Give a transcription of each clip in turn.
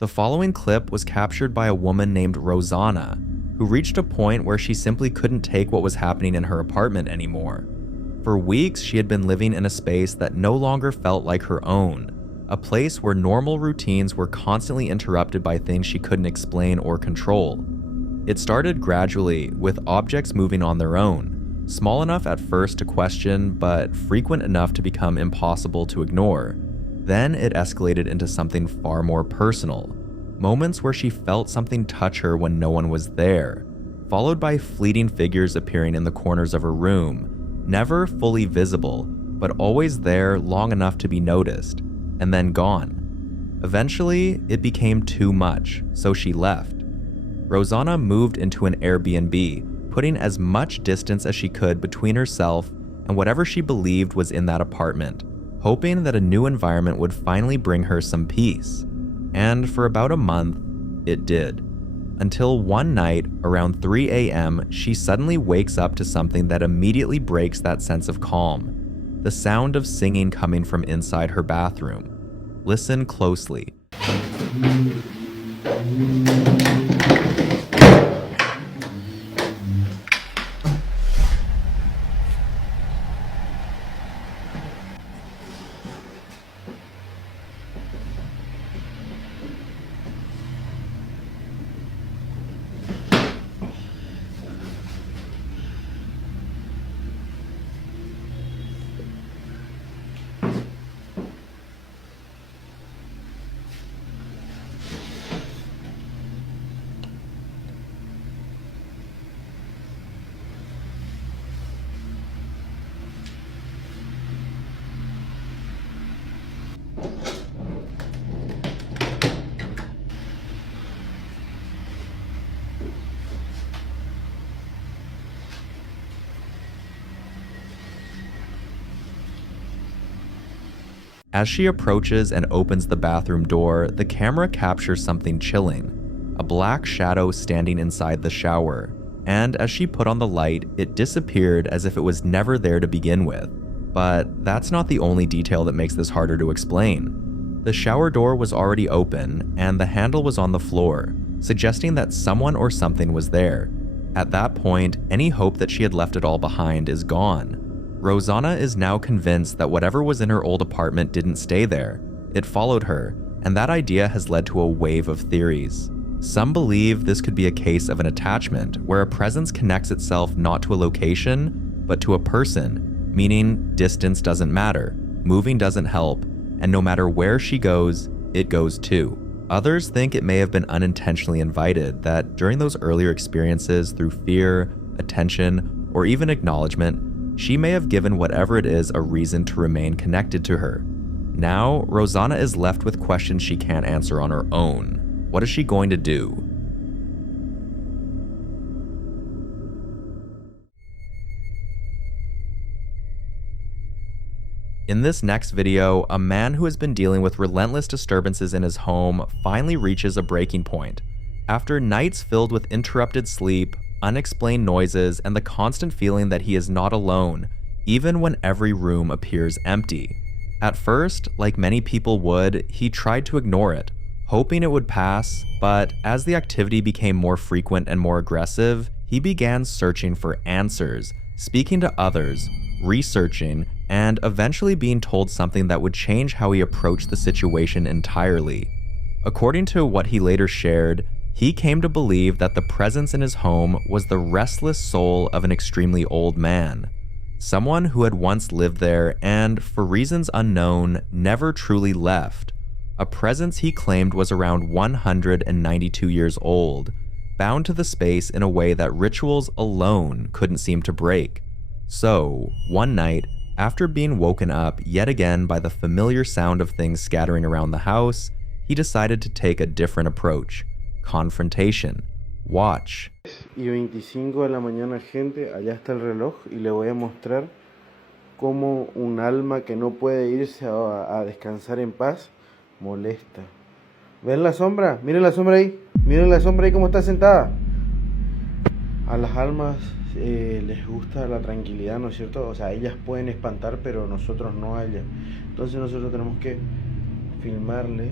The following clip was captured by a woman named Rosanna, who reached a point where she simply couldn't take what was happening in her apartment anymore. For weeks, she had been living in a space that no longer felt like her own, a place where normal routines were constantly interrupted by things she couldn't explain or control. It started gradually, with objects moving on their own, small enough at first to question, but frequent enough to become impossible to ignore. Then it escalated into something far more personal, moments where she felt something touch her when no one was there, followed by fleeting figures appearing in the corners of her room, never fully visible, but always there long enough to be noticed, and then gone. Eventually, it became too much, so she left. Rosanna moved into an Airbnb, putting as much distance as she could between herself and whatever she believed was in that apartment, hoping that a new environment would finally bring her some peace. And for about a month, it did. Until one night, around 3 a.m., she suddenly wakes up to something that immediately breaks that sense of calm. The sound of singing coming from inside her bathroom. Listen closely. As she approaches and opens the bathroom door, the camera captures something chilling, a black shadow standing inside the shower, and as she put on the light, it disappeared as if it was never there to begin with. But that's not the only detail that makes this harder to explain. The shower door was already open, and the handle was on the floor, suggesting that someone or something was there. At that point, any hope that she had left it all behind is gone. Rosanna is now convinced that whatever was in her old apartment didn't stay there. It followed her, and that idea has led to a wave of theories. Some believe this could be a case of an attachment, where a presence connects itself not to a location, but to a person, meaning distance doesn't matter, moving doesn't help, and no matter where she goes, it goes too. Others think it may have been unintentionally invited, that during those earlier experiences through fear, attention, or even acknowledgement, she may have given whatever it is a reason to remain connected to her. Now, Rosanna is left with questions she can't answer on her own. What is she going to do? In this next video, a man who has been dealing with relentless disturbances in his home finally reaches a breaking point. After nights filled with interrupted sleep, unexplained noises, and the constant feeling that he is not alone, even when every room appears empty. At first, like many people would, he tried to ignore it, hoping it would pass, but as the activity became more frequent and more aggressive, he began searching for answers, speaking to others, researching, and eventually being told something that would change how he approached the situation entirely. According to what he later shared, he came to believe that the presence in his home was the restless soul of an extremely old man, someone who had once lived there and, for reasons unknown, never truly left. A presence he claimed was around 192 years old, bound to the space in a way that rituals alone couldn't seem to break. So, one night, after being woken up yet again by the familiar sound of things scattering around the house, he decided to take a different approach. Confrontation. Watch. Y 25 de la mañana, gente, allá está el reloj y le voy a mostrar cómo un alma que no puede irse a descansar en paz molesta. ¿Ven la sombra? Miren la sombra ahí. Miren la sombra ahí cómo está sentada. A las almas les gusta la tranquilidad, ¿no es cierto? O sea, ellas pueden espantar, pero nosotros no a ellas. Entonces nosotros tenemos que filmarle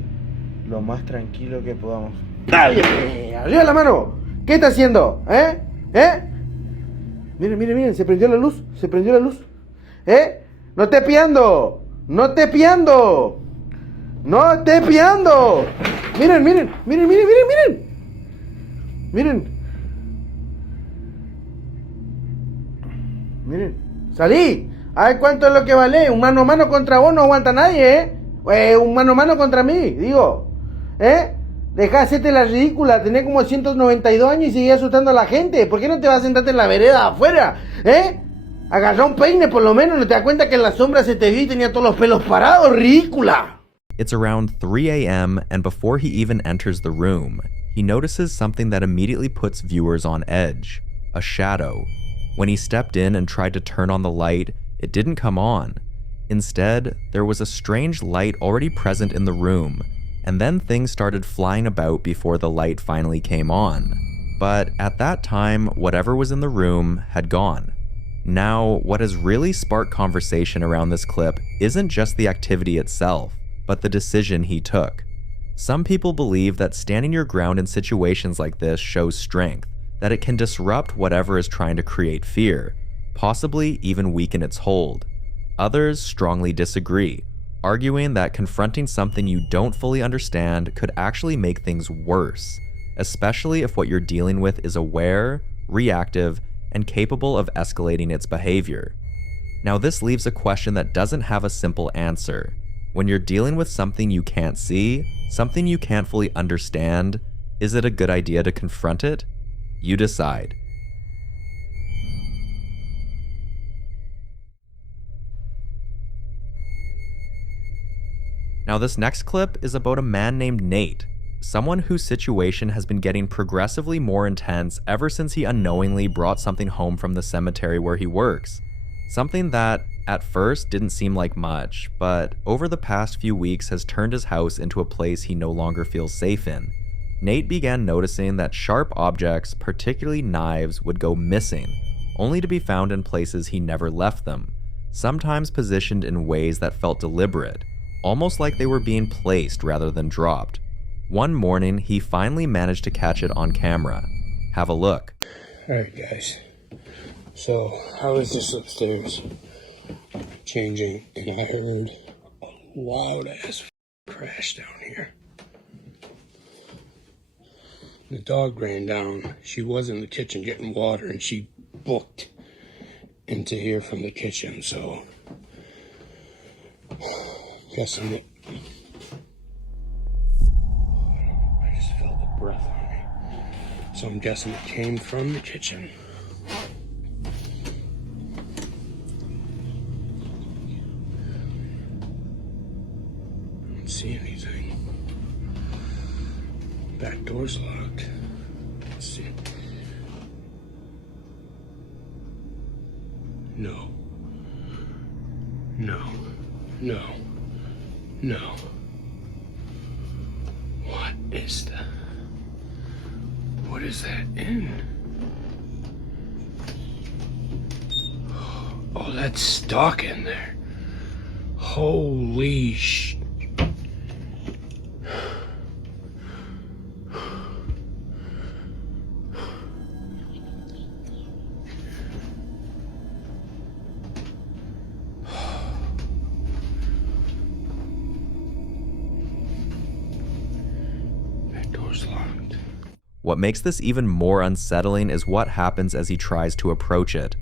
lo más tranquilo que podamos. ¡Dale! ¡Arriba la mano! ¿Qué está haciendo? ¿Eh? Miren, miren, miren, se prendió la luz, se prendió la luz. ¡No esté espiando! ¡No esté espiando! ¡No esté espiando! Miren, miren, miren, miren, miren, miren. Miren. Miren. ¡Salí! A ver cuánto es lo que vale. Un mano a mano contra vos no aguanta nadie, un mano a mano contra mí, digo. Dejá de hacerte la ridícula. Tenés como 192 años y seguís asustando a la gente. ¿Por qué no te vas a sentarte en la vereda afuera? Agarrá un peine por lo menos. ¿No te das cuenta que en la sombra se te vio y tenía todos los pelos parados? ¡Ridícula! It's around 3 a.m., and before he even enters the room, he notices something that immediately puts viewers on edge: a shadow. When he stepped in and tried to turn on the light, it didn't come on. Instead, there was a strange light already present in the room, and then things started flying about before the light finally came on. But at that time, whatever was in the room had gone. Now, what has really sparked conversation around this clip isn't just the activity itself, but the decision he took. Some people believe that standing your ground in situations like this shows strength, that it can disrupt whatever is trying to create fear, possibly even weaken its hold. Others strongly disagree, arguing that confronting something you don't fully understand could actually make things worse, especially if what you're dealing with is aware, reactive, and capable of escalating its behavior. Now, this leaves a question that doesn't have a simple answer. When you're dealing with something you can't see, something you can't fully understand, is it a good idea to confront it? You decide. Now, this next clip is about a man named Nate, someone whose situation has been getting progressively more intense ever since he unknowingly brought something home from the cemetery where he works. Something that, at first, didn't seem like much, but over the past few weeks has turned his house into a place he no longer feels safe in. Nate began noticing that sharp objects, particularly knives, would go missing, only to be found in places he never left them, sometimes positioned in ways that felt deliberate, almost like they were being placed rather than dropped. One morning, he finally managed to catch it on camera. Have a look. Alright guys, so I was just upstairs changing and I heard a loud ass crash down here. The dog ran down. She was in the kitchen getting water and she booked into here from the kitchen, so guessing it. I just felt the breath on me. So I'm guessing it came from the kitchen. I don't see anything. Back door's locked. Let's see. No. No. No. No. What is that? What is that in? Oh, that's stock in there. Holy sh... That door's locked. What makes this even more unsettling is what happens as he tries to approach it.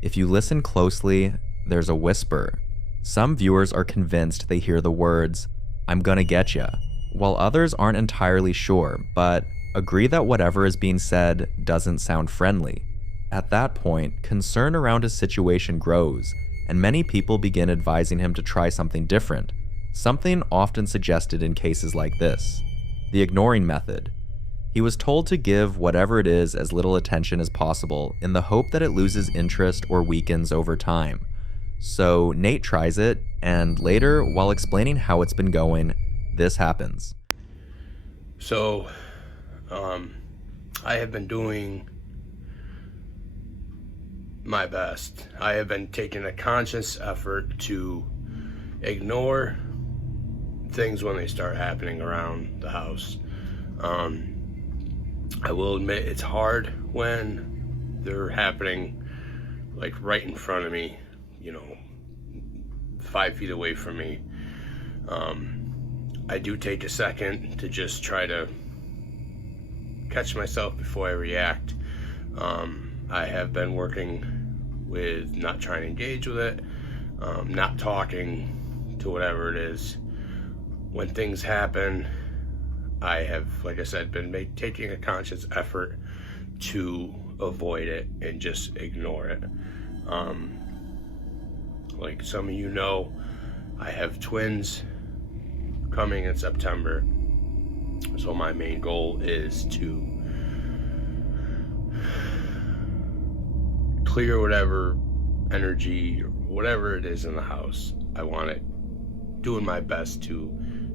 If you listen closely, there's a whisper. Some viewers are convinced they hear the words, "I'm gonna get ya," while others aren't entirely sure, but agree that whatever is being said doesn't sound friendly. At that point, concern around his situation grows, and many people begin advising him to try something different, something often suggested in cases like this: the ignoring method. He was told to give whatever it is as little attention as possible in the hope that it loses interest or weakens over time. So Nate tries it, and later, while explaining how it's been going, this happens. So, I have been doing my best. I have been taking a conscious effort to ignore things when they start happening around the house. I will admit it's hard when they're happening like right in front of me, 5 feet away from me. I do take a second to just try to catch myself before I react. I have been working with not trying to engage with it, not talking to whatever it is. When things happen, I have, like I said, been taking a conscious effort to avoid it and just ignore it. Like some of you know, I have twins coming in September. So my main goal is to clear whatever energy or whatever it is in the house. I want it, doing my best to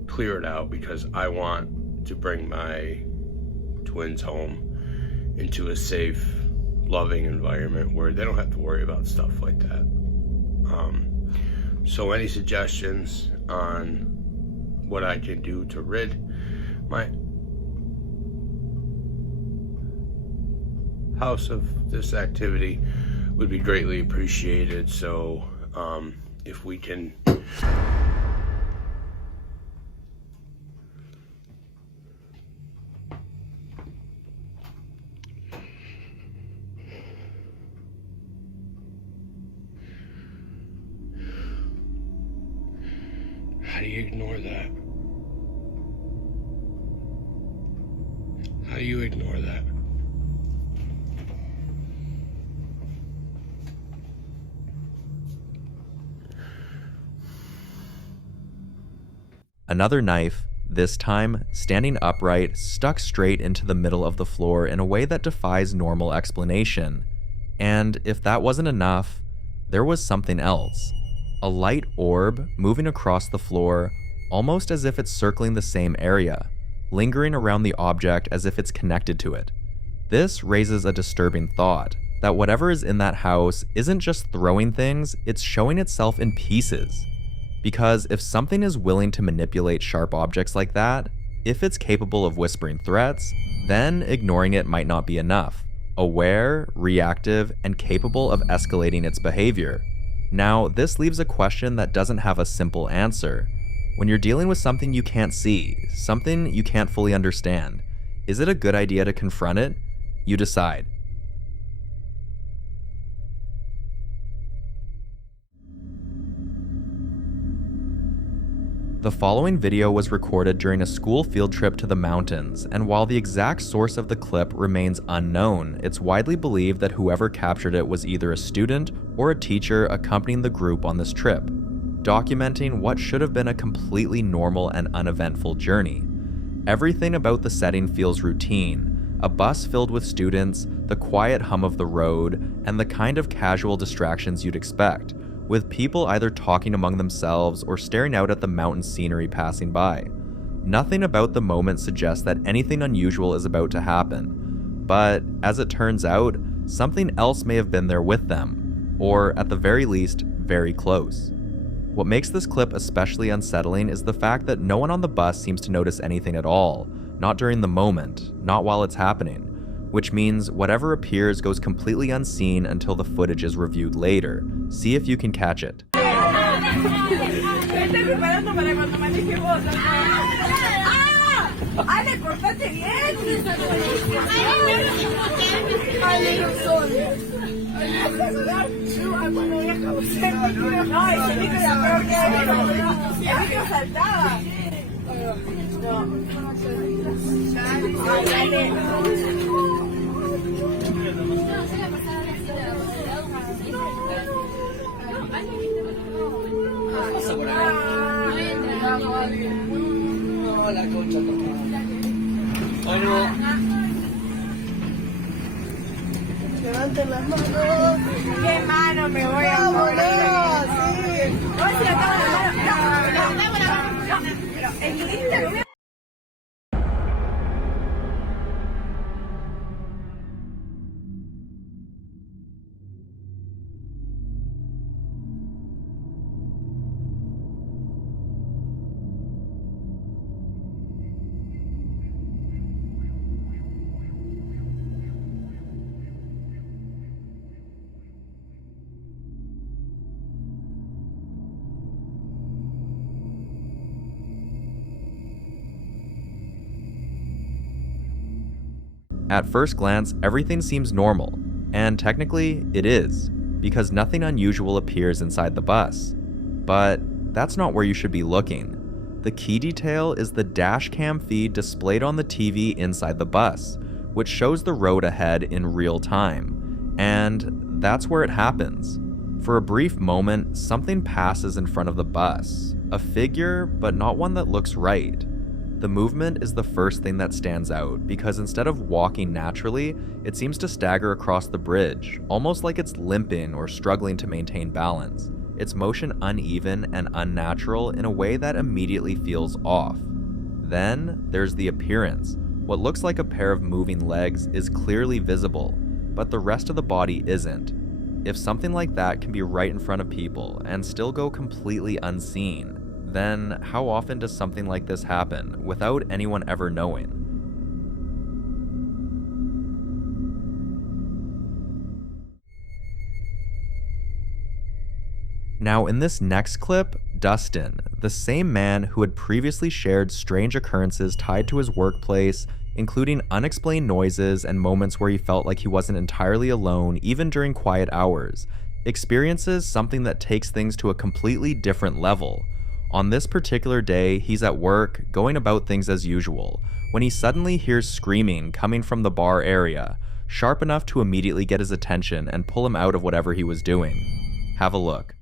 clear it out, because I want to bring my twins home into a safe, loving environment where they don't have to worry about stuff like that. So any suggestions on what I can do to rid my house of this activity would be greatly appreciated. So if we can how do you ignore that? How do you ignore that? Another knife, this time standing upright, stuck straight into the middle of the floor in a way that defies normal explanation. And if that wasn't enough, there was something else. A light orb moving across the floor, almost as if it's circling the same area, lingering around the object as if it's connected to it. This raises a disturbing thought, that whatever is in that house isn't just throwing things, it's showing itself in pieces. Because if something is willing to manipulate sharp objects like that, if it's capable of whispering threats, then ignoring it might not be enough. Aware, reactive, and capable of escalating its behavior. Now, this leaves a question that doesn't have a simple answer. When you're dealing with something you can't see, something you can't fully understand, is it a good idea to confront it? You decide. The following video was recorded during a school field trip to the mountains, and while the exact source of the clip remains unknown, it's widely believed that whoever captured it was either a student or a teacher accompanying the group on this trip, documenting what should have been a completely normal and uneventful journey. Everything about the setting feels routine: a bus filled with students, the quiet hum of the road, and the kind of casual distractions you'd expect, with people either talking among themselves or staring out at the mountain scenery passing by. Nothing about the moment suggests that anything unusual is about to happen, but as it turns out, something else may have been there with them, or at the very least, very close. What makes this clip especially unsettling is the fact that no one on the bus seems to notice anything at all, not during the moment, not while it's happening, which means whatever appears goes completely unseen until the footage is reviewed later. See if you can catch it. Levanten las manos. ¿Qué mano me voy a morir? Sí. No, si la tengo en la mano. No, pero en Instagram. At first glance, everything seems normal, and technically it is, because nothing unusual appears inside the bus. But that's not where you should be looking. The key detail is the dash cam feed displayed on the TV inside the bus, which shows the road ahead in real time. And that's where it happens. For a brief moment, something passes in front of the bus. A figure, but not one that looks right. The movement is the first thing that stands out, because instead of walking naturally, it seems to stagger across the bridge, almost like it's limping or struggling to maintain balance. Its motion uneven and unnatural in a way that immediately feels off. Then, there's the appearance. What looks like a pair of moving legs is clearly visible, but the rest of the body isn't. If something like that can be right in front of people and still go completely unseen, then how often does something like this happen without anyone ever knowing? Now in this next clip, Dustin, the same man who had previously shared strange occurrences tied to his workplace, including unexplained noises and moments where he felt like he wasn't entirely alone even during quiet hours, experiences something that takes things to a completely different level. On this particular day, he's at work, going about things as usual, when he suddenly hears screaming coming from the bar area, sharp enough to immediately get his attention and pull him out of whatever he was doing. Have a look.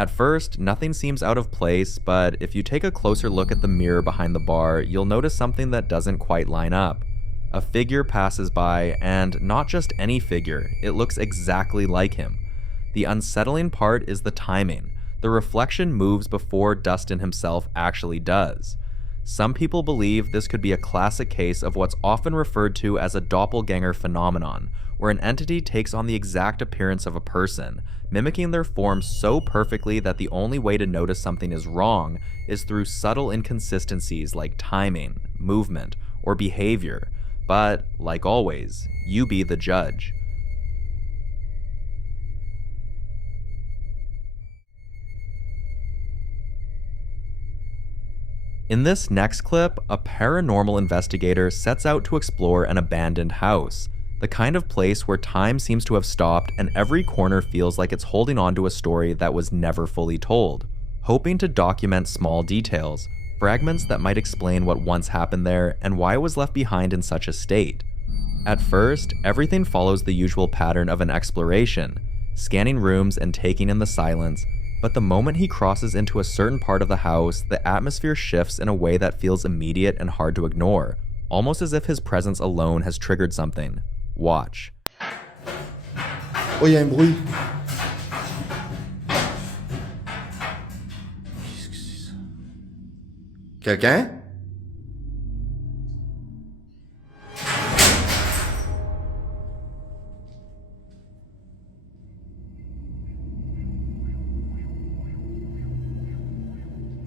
At first, nothing seems out of place, but if you take a closer look at the mirror behind the bar, you'll notice something that doesn't quite line up. A figure passes by, and not just any figure, it looks exactly like him. The unsettling part is the timing. The reflection moves before Dustin himself actually does. Some people believe this could be a classic case of what's often referred to as a doppelganger phenomenon, where an entity takes on the exact appearance of a person, mimicking their form so perfectly that the only way to notice something is wrong is through subtle inconsistencies like timing, movement, or behavior. But, like always, you be the judge. In this next clip, a paranormal investigator sets out to explore an abandoned house, the kind of place where time seems to have stopped and every corner feels like it's holding on to a story that was never fully told, hoping to document small details, fragments that might explain what once happened there and why it was left behind in such a state. At first, everything follows the usual pattern of an exploration, scanning rooms and taking in the silence, but the moment he crosses into a certain part of the house, the atmosphere shifts in a way that feels immediate and hard to ignore, almost as if his presence alone has triggered something. Watch. Oh, il y a un bruit. Quelqu'un?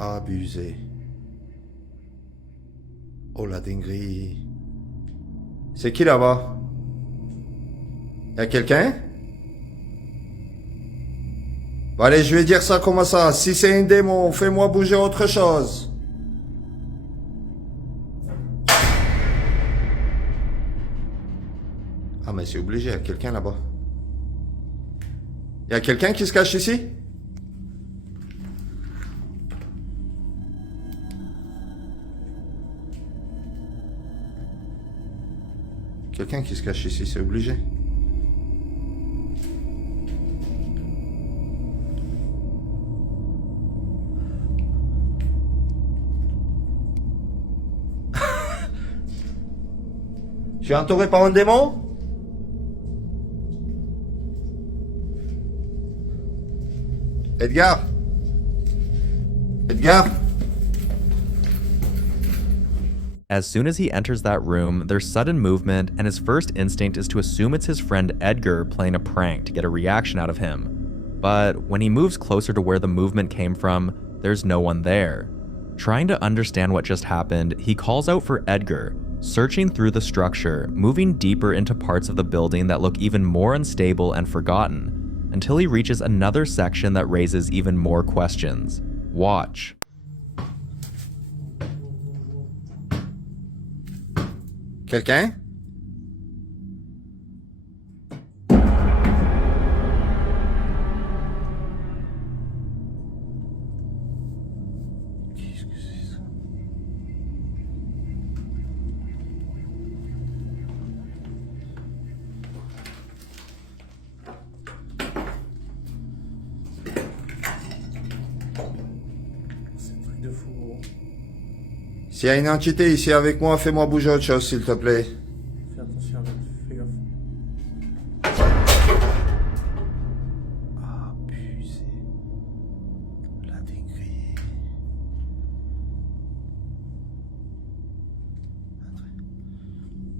Abusé. Oh la dinguerie. C'est qui là-bas? Y'a quelqu'un? Bon allez, je vais dire ça comme ça. Si c'est un démon, fais-moi bouger autre chose. Ah mais c'est obligé, y'a quelqu'un là-bas. Y'a quelqu'un qui se cache ici? Quelqu'un qui se cache ici, c'est obligé. Je suis entouré par un démon? Edgar? Edgar? As soon as he enters that room, there's sudden movement, and his first instinct is to assume it's his friend Edgar playing a prank to get a reaction out of him. But when he moves closer to where the movement came from, there's no one there. Trying to understand what just happened, he calls out for Edgar, searching through the structure, moving deeper into parts of the building that look even more unstable and forgotten, until he reaches another section that raises even more questions. Watch. Quelqu'un? Qu'est-ce que c'est ça? C'est un truc de fou, gros. S'il y a une entité ici avec moi, fais-moi bouger autre chose, s'il te plaît. Fais attention avec, fais gaffe. Abusé. La dinguerie.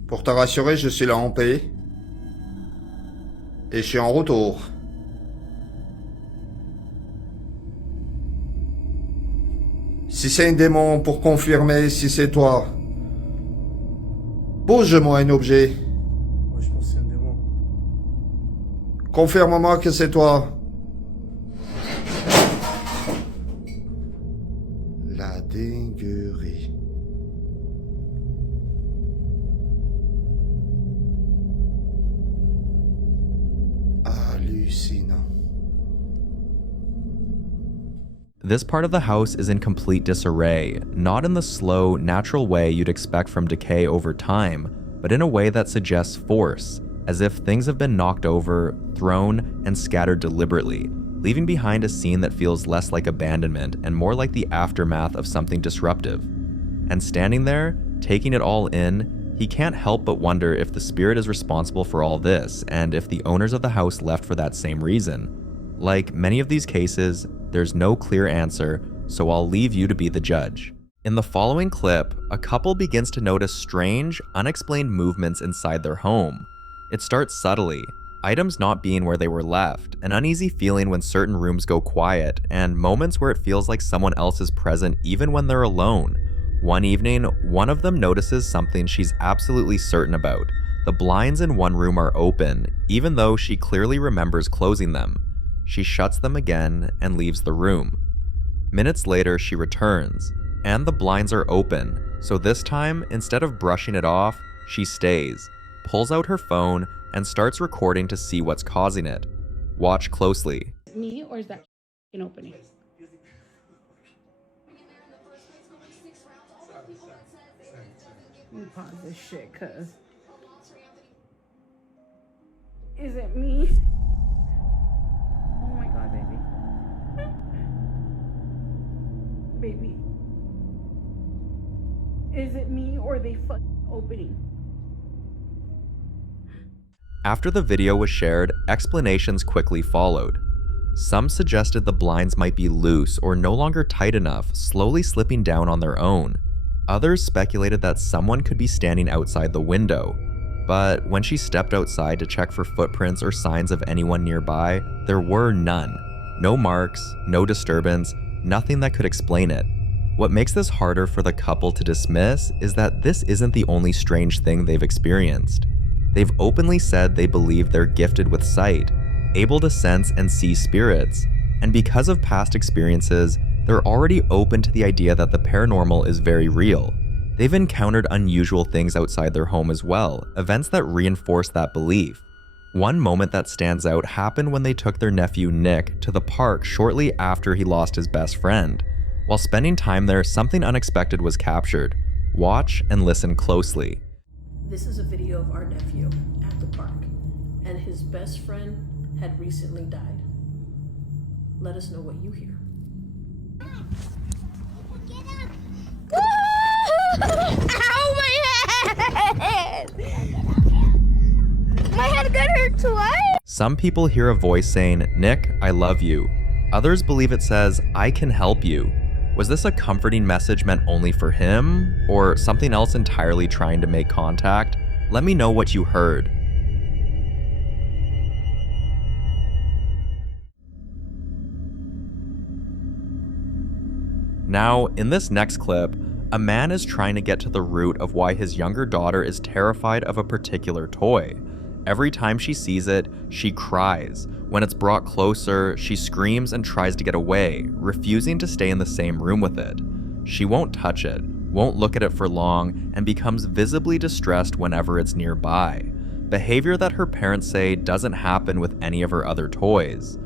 Pour te rassurer, je suis là en paix. Et je suis en retour. Si c'est un démon, pour confirmer si c'est toi. Bouge-moi un objet. Moi, je pense que c'est un démon. Confirme-moi que c'est toi. La dinguerie. Hallucinant. This part of the house is in complete disarray, not in the slow, natural way you'd expect from decay over time, but in a way that suggests force, as if things have been knocked over, thrown, and scattered deliberately, leaving behind a scene that feels less like abandonment and more like the aftermath of something disruptive. And standing there, taking it all in, he can't help but wonder if the spirit is responsible for all this, and if the owners of the house left for that same reason. Like many of these cases, there's no clear answer, so I'll leave you to be the judge. In the following clip, a couple begins to notice strange, unexplained movements inside their home. It starts subtly, items not being where they were left, an uneasy feeling when certain rooms go quiet, and moments where it feels like someone else is present even when they're alone. One evening, one of them notices something she's absolutely certain about. The blinds in one room are open, even though she clearly remembers closing them. She shuts them again and leaves the room. Minutes later, she returns, and the blinds are open, so this time, instead of brushing it off, she stays, pulls out her phone, and starts recording to see what's causing it. Watch closely. Me, or is that opening? Let me pause this shit, cause is it me? Oh my god, baby. Baby. Is it me or they fucking opening? After the video was shared, explanations quickly followed. Some suggested the blinds might be loose or no longer tight enough, slowly slipping down on their own. Others speculated that someone could be standing outside the window. But when she stepped outside to check for footprints or signs of anyone nearby, there were none. No marks, no disturbance, nothing that could explain it. What makes this harder for the couple to dismiss is that this isn't the only strange thing they've experienced. They've openly said they believe they're gifted with sight, able to sense and see spirits, and because of past experiences, they're already open to the idea that the paranormal is very real. They've encountered unusual things outside their home as well, events that reinforce that belief. One moment that stands out happened when they took their nephew Nick to the park shortly after he lost his best friend. While spending time there, something unexpected was captured. Watch and listen closely. This is a video of our nephew at the park, and his best friend had recently died. Let us know what you hear. Ow, my head! My head got hurt twice! Some people hear a voice saying, "Nick, I love you." Others believe it says, "I can help you." Was this a comforting message meant only for him, or something else entirely trying to make contact? Let me know what you heard. Now, in this next clip, a man is trying to get to the root of why his younger daughter is terrified of a particular toy. Every time she sees it, she cries. When it's brought closer, she screams and tries to get away, refusing to stay in the same room with it. She won't touch it, won't look at it for long, and becomes visibly distressed whenever it's nearby. Behavior that her parents say doesn't happen with any of her other toys.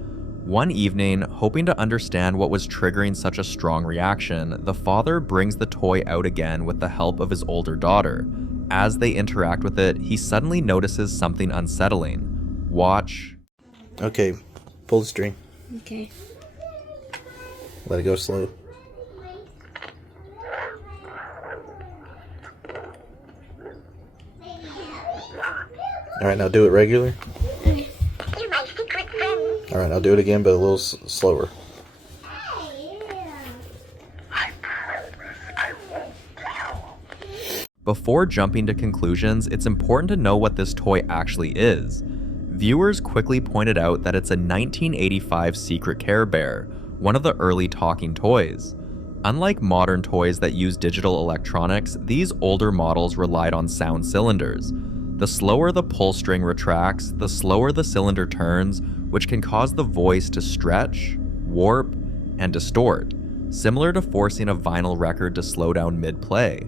One evening, hoping to understand what was triggering such a strong reaction, the father brings the toy out again with the help of his older daughter. As they interact with it, he suddenly notices something unsettling. Watch. Okay, pull the string. Okay. Let it go slow. Alright, now do it regular. Alright, I'll do it again, but a little slower. Before jumping to conclusions, it's important to know what this toy actually is. Viewers quickly pointed out that it's a 1985 Secret Care Bear, one of the early talking toys. Unlike modern toys that use digital electronics, these older models relied on sound cylinders. The slower the pull string retracts, the slower the cylinder turns, which can cause the voice to stretch, warp, and distort, similar to forcing a vinyl record to slow down mid-play.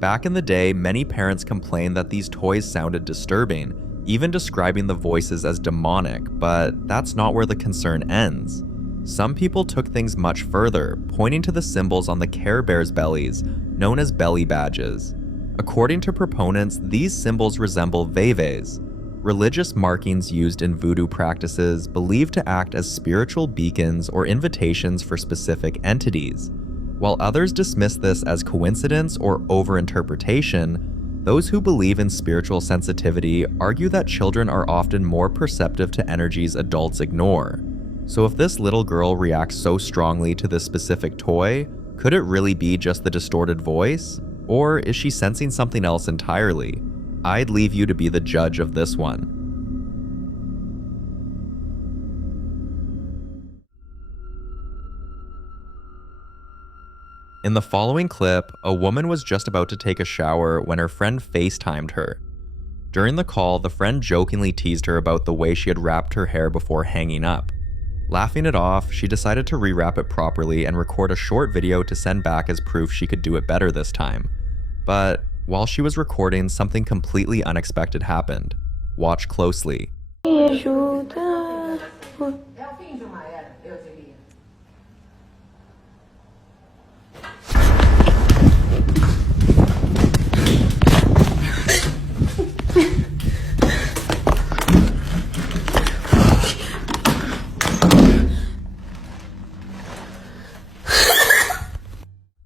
Back in the day, many parents complained that these toys sounded disturbing, even describing the voices as demonic, but that's not where the concern ends. Some people took things much further, pointing to the symbols on the Care Bears' bellies, known as belly badges. According to proponents, these symbols resemble veves, religious markings used in voodoo practices believed to act as spiritual beacons or invitations for specific entities. While others dismiss this as coincidence or overinterpretation, those who believe in spiritual sensitivity argue that children are often more perceptive to energies adults ignore. So if this little girl reacts so strongly to this specific toy, could it really be just the distorted voice? Or is she sensing something else entirely? I'd leave you to be the judge of this one. In the following clip, a woman was just about to take a shower when her friend FaceTimed her. During the call, the friend jokingly teased her about the way she had wrapped her hair before hanging up. Laughing it off, she decided to rewrap it properly and record a short video to send back as proof she could do it better this time. But while she was recording, something completely unexpected happened. Watch closely.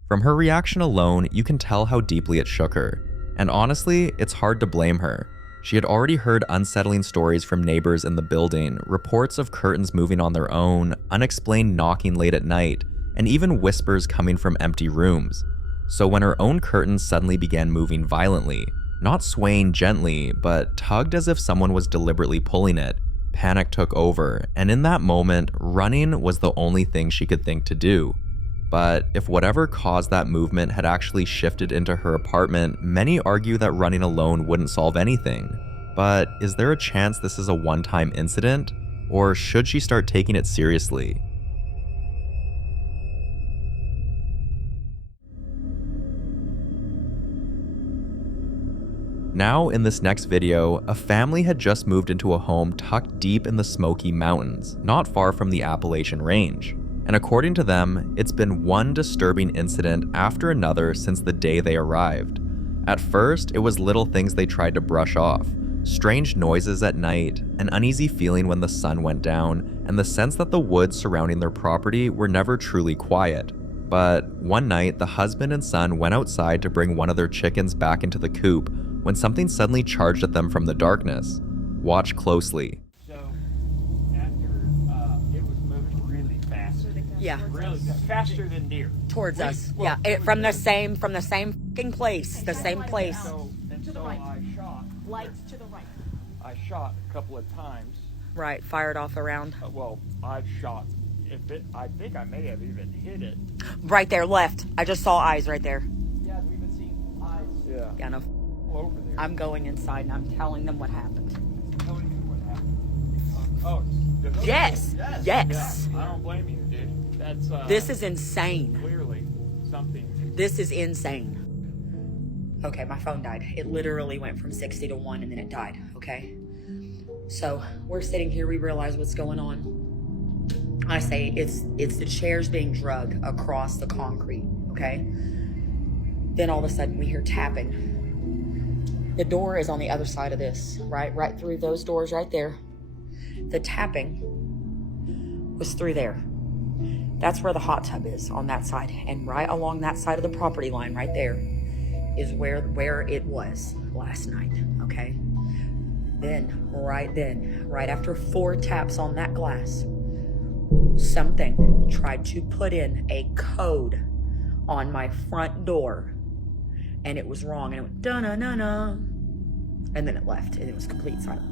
From her reaction alone, you can tell how deeply it shook her. And honestly, it's hard to blame her. She had already heard unsettling stories from neighbors in the building, reports of curtains moving on their own, unexplained knocking late at night, and even whispers coming from empty rooms. So when her own curtains suddenly began moving violently, not swaying gently, but tugged as if someone was deliberately pulling it, panic took over, and in that moment, running was the only thing she could think to do. But if whatever caused that movement had actually shifted into her apartment, many argue that running alone wouldn't solve anything. But is there a chance this is a one-time incident? Or should she start taking it seriously? Now, in this next video, a family had just moved into a home tucked deep in the Smoky Mountains, not far from the Appalachian Range. And according to them, it's been one disturbing incident after another since the day they arrived. At first, it was little things they tried to brush off. Strange noises at night, an uneasy feeling when the sun went down, and the sense that the woods surrounding their property were never truly quiet. But one night, the husband and son went outside to bring one of their chickens back into the coop when something suddenly charged at them from the darkness. Watch closely. So, after it was moving really fast. Yeah. Really faster than deer. Towards us. Yeah. From the same fucking place. The same place. So I shot. Lights to the right. I shot a couple of times. Right. Fired off around. Well, I've shot. I think I may have even hit it. Right there, left. I just saw eyes right there. Yeah, we've been seeing eyes. Yeah. Yeah, no. Over there. I'm going inside and I'm telling them what happened. Telling you what happened. Oh. Yes. Yes. Yeah, I don't blame you, dude. That's. This is insane. Clearly something. This is insane. Okay, my phone died. It literally went from 60 to 1 and then it died, okay? So we're sitting here, we realize what's going on. I say it's the chairs being dragged across the concrete, okay? Then all of a sudden we hear tapping. The door is on the other side of this, right through those doors right there. The tapping was through there. That's where the hot tub is, on that side. And right along that side of the property line right there is where it was last night, okay? Then, right after 4 taps on that glass, something tried to put in a code on my front door, and it was wrong, and it went da-na-na-na, and then it left, and it was complete silence.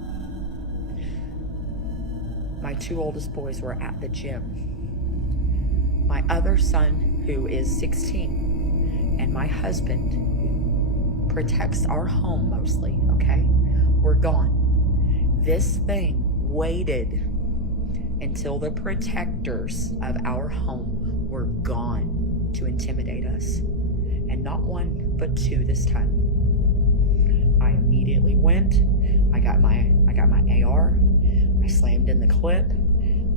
My 2 oldest boys were at the gym. My other son, who is 16, and my husband, who protects our home mostly, okay, were gone. This thing waited until the protectors of our home were gone to intimidate us. And not 1, but 2 this time. I immediately went. I got my AR. I slammed in the clip.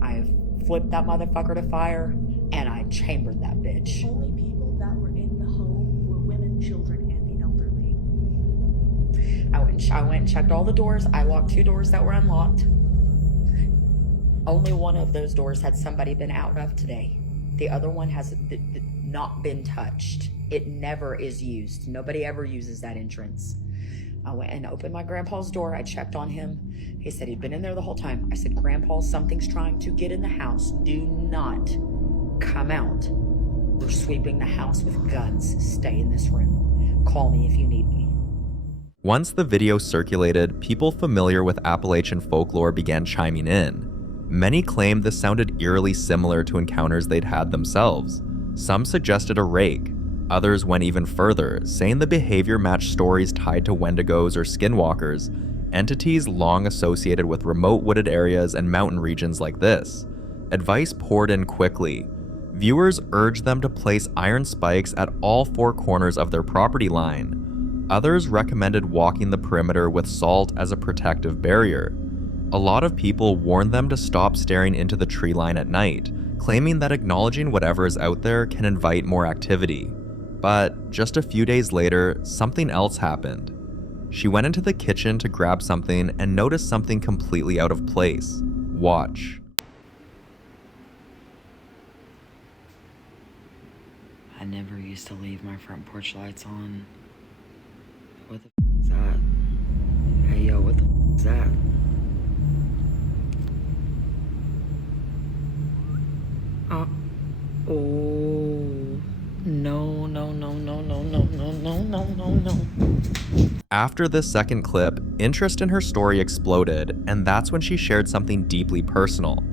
I flipped that motherfucker to fire, and I chambered that bitch. Only people that were in the home were women, children, and the elderly. I went and checked all the doors. I locked 2 doors that were unlocked. Only one of those doors had somebody been out of today. The other one has not been touched. It never is used. Nobody ever uses that entrance. I went and opened my grandpa's door. I checked on him. He said he'd been in there the whole time. I said, Grandpa, something's trying to get in the house. Do not come out. We're sweeping the house with guns. Stay in this room. Call me if you need me. Once the video circulated, people familiar with Appalachian folklore began chiming in. Many claimed this sounded eerily similar to encounters they'd had themselves. Some suggested a rake. Others went even further, saying the behavior matched stories tied to wendigos or skinwalkers, entities long associated with remote wooded areas and mountain regions like this. Advice poured in quickly. Viewers urged them to place iron spikes at all 4 corners of their property line. Others recommended walking the perimeter with salt as a protective barrier. A lot of people warned them to stop staring into the tree line at night, claiming that acknowledging whatever is out there can invite more activity. But just a few days later, something else happened. She went into the kitchen to grab something and noticed something completely out of place. Watch. I never used to leave my front porch lights on. What the is that? Hey yo, what the is that? Oh, no. After this second clip, interest in her story exploded, and that's when she shared something deeply personal.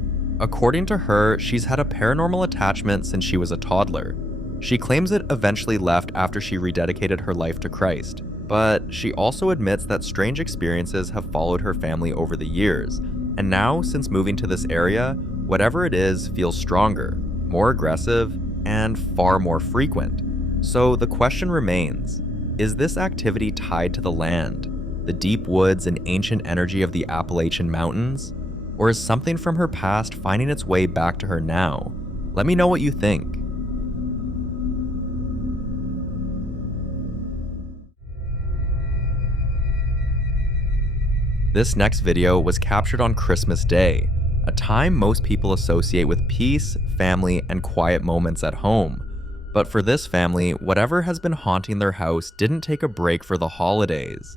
According to her, she's had a paranormal attachment since she was a toddler. She claims it eventually left after she rededicated her life to Christ, but she also admits that strange experiences have followed her family over the years, and now, since moving to this area, whatever it is feels stronger, more aggressive, and far more frequent. So the question remains, is this activity tied to the land, the deep woods and ancient energy of the Appalachian Mountains? Or is something from her past finding its way back to her now? Let me know what you think. This next video was captured on Christmas Day, a time most people associate with peace, family, and quiet moments at home. But for this family, whatever has been haunting their house didn't take a break for the holidays.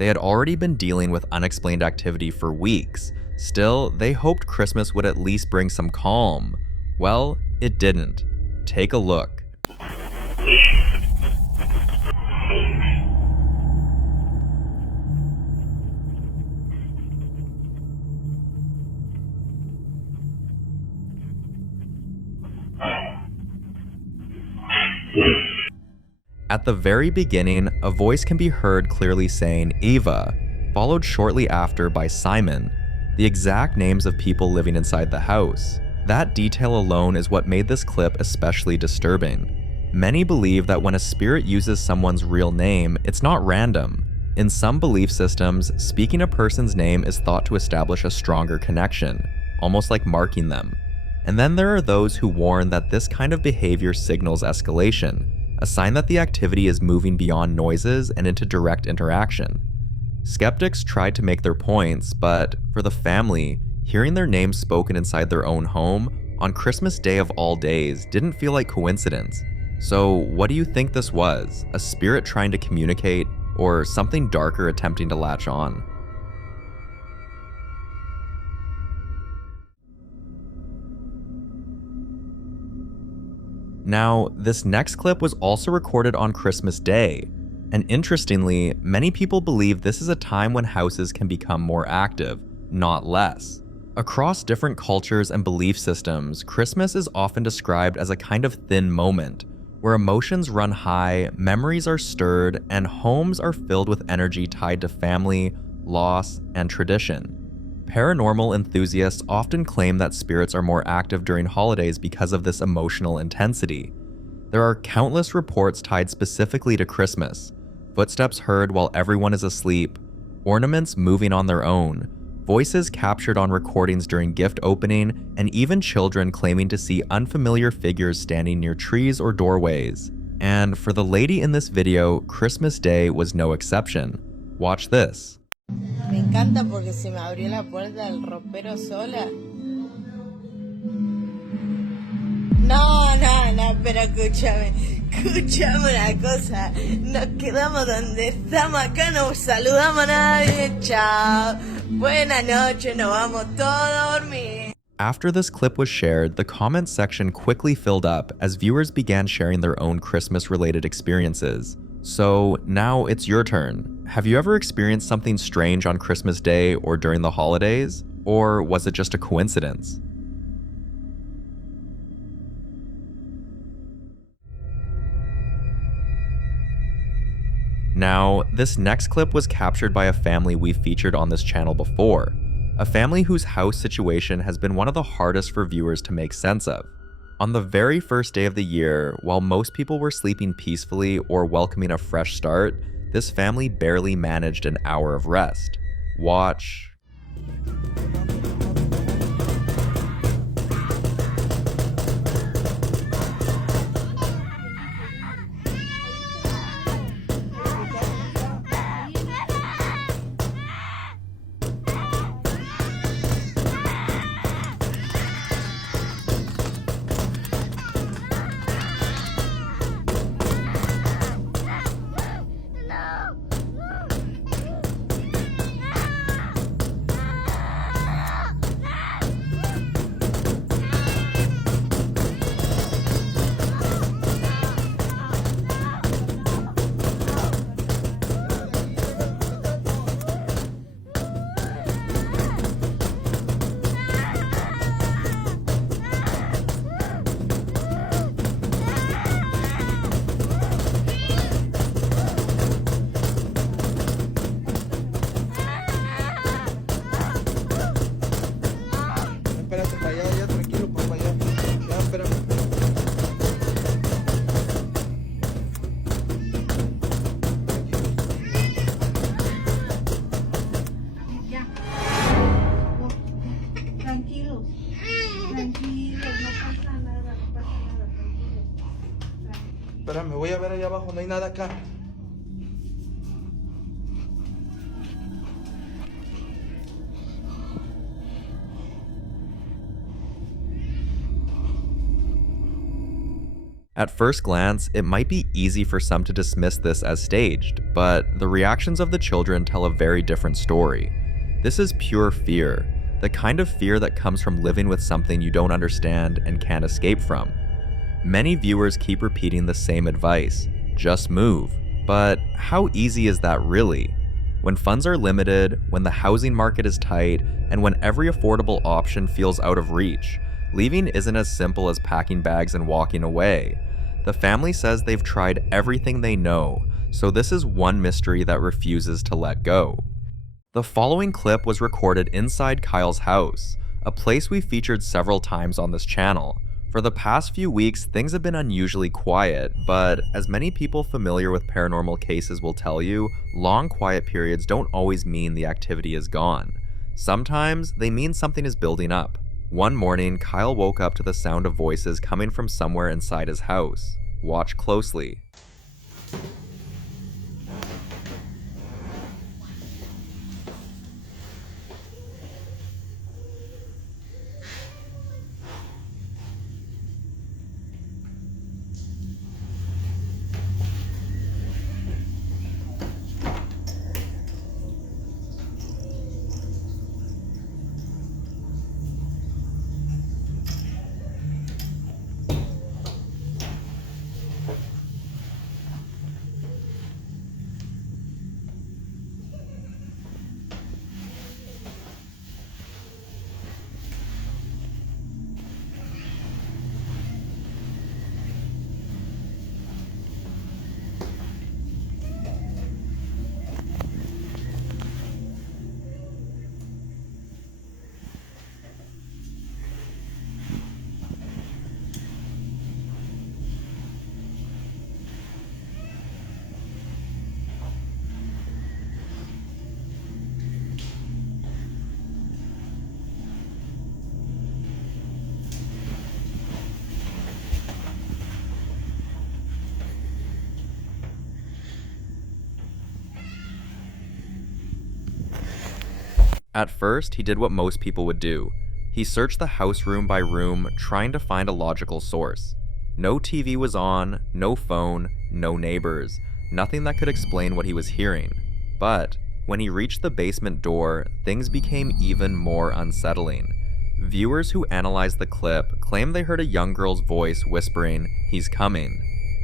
They had already been dealing with unexplained activity for weeks. Still, they hoped Christmas would at least bring some calm. Well, it didn't. Take a look. At the very beginning, a voice can be heard clearly saying Eva, followed shortly after by Simon, the exact names of people living inside the house. That detail alone is what made this clip especially disturbing. Many believe that when a spirit uses someone's real name, it's not random. In some belief systems, speaking a person's name is thought to establish a stronger connection, almost like marking them. And then there are those who warn that this kind of behavior signals escalation, a sign that the activity is moving beyond noises and into direct interaction. Skeptics tried to make their points, but for the family, hearing their names spoken inside their own home on Christmas Day of all days didn't feel like coincidence. So what do you think this was? A spirit trying to communicate, or something darker attempting to latch on? Now, this next clip was also recorded on Christmas Day, and interestingly, many people believe this is a time when houses can become more active, not less. Across different cultures and belief systems, Christmas is often described as a kind of thin moment, where emotions run high, memories are stirred, and homes are filled with energy tied to family, loss, and tradition. Paranormal enthusiasts often claim that spirits are more active during holidays because of this emotional intensity. There are countless reports tied specifically to Christmas: footsteps heard while everyone is asleep, ornaments moving on their own, voices captured on recordings during gift opening, and even children claiming to see unfamiliar figures standing near trees or doorways. And for the lady in this video, Christmas Day was no exception. Watch this. Me encanta porque se me abrió la puerta del ropero sola. No, pero escúchame una cosa. Nos quedamos donde estamos acá, no saludamos a nadie. Chao. Buenas noches, nos vamos todos a dormir. After this clip was shared, the comments section quickly filled up as viewers began sharing their own Christmas-related experiences. So now it's your turn. Have you ever experienced something strange on Christmas Day or during the holidays? Or was it just a coincidence? Now, this next clip was captured by a family we've featured on this channel before. A family whose house situation has been one of the hardest for viewers to make sense of. On the very first day of the year, while most people were sleeping peacefully or welcoming a fresh start, this family barely managed an hour of rest. Watch. espérame, voy a ver allá abajo, no hay nada acá. At first glance, it might be easy for some to dismiss this as staged, but the reactions of the children tell a very different story. This is pure fear, the kind of fear that comes from living with something you don't understand and can't escape from. Many viewers keep repeating the same advice, just move. But how easy is that really? When funds are limited, when the housing market is tight, and when every affordable option feels out of reach, leaving isn't as simple as packing bags and walking away. The family says they've tried everything they know, so this is one mystery that refuses to let go. The following clip was recorded inside Kyle's house, a place we featured several times on this channel. For the past few weeks, things have been unusually quiet, but as many people familiar with paranormal cases will tell you, long quiet periods don't always mean the activity is gone. Sometimes they mean something is building up. One morning, Kyle woke up to the sound of voices coming from somewhere inside his house. Watch closely. At first, he did what most people would do. He searched the house room by room, trying to find a logical source. No TV was on, no phone, no neighbors, nothing that could explain what he was hearing. But when he reached the basement door, things became even more unsettling. Viewers who analyzed the clip claim they heard a young girl's voice whispering, "He's coming."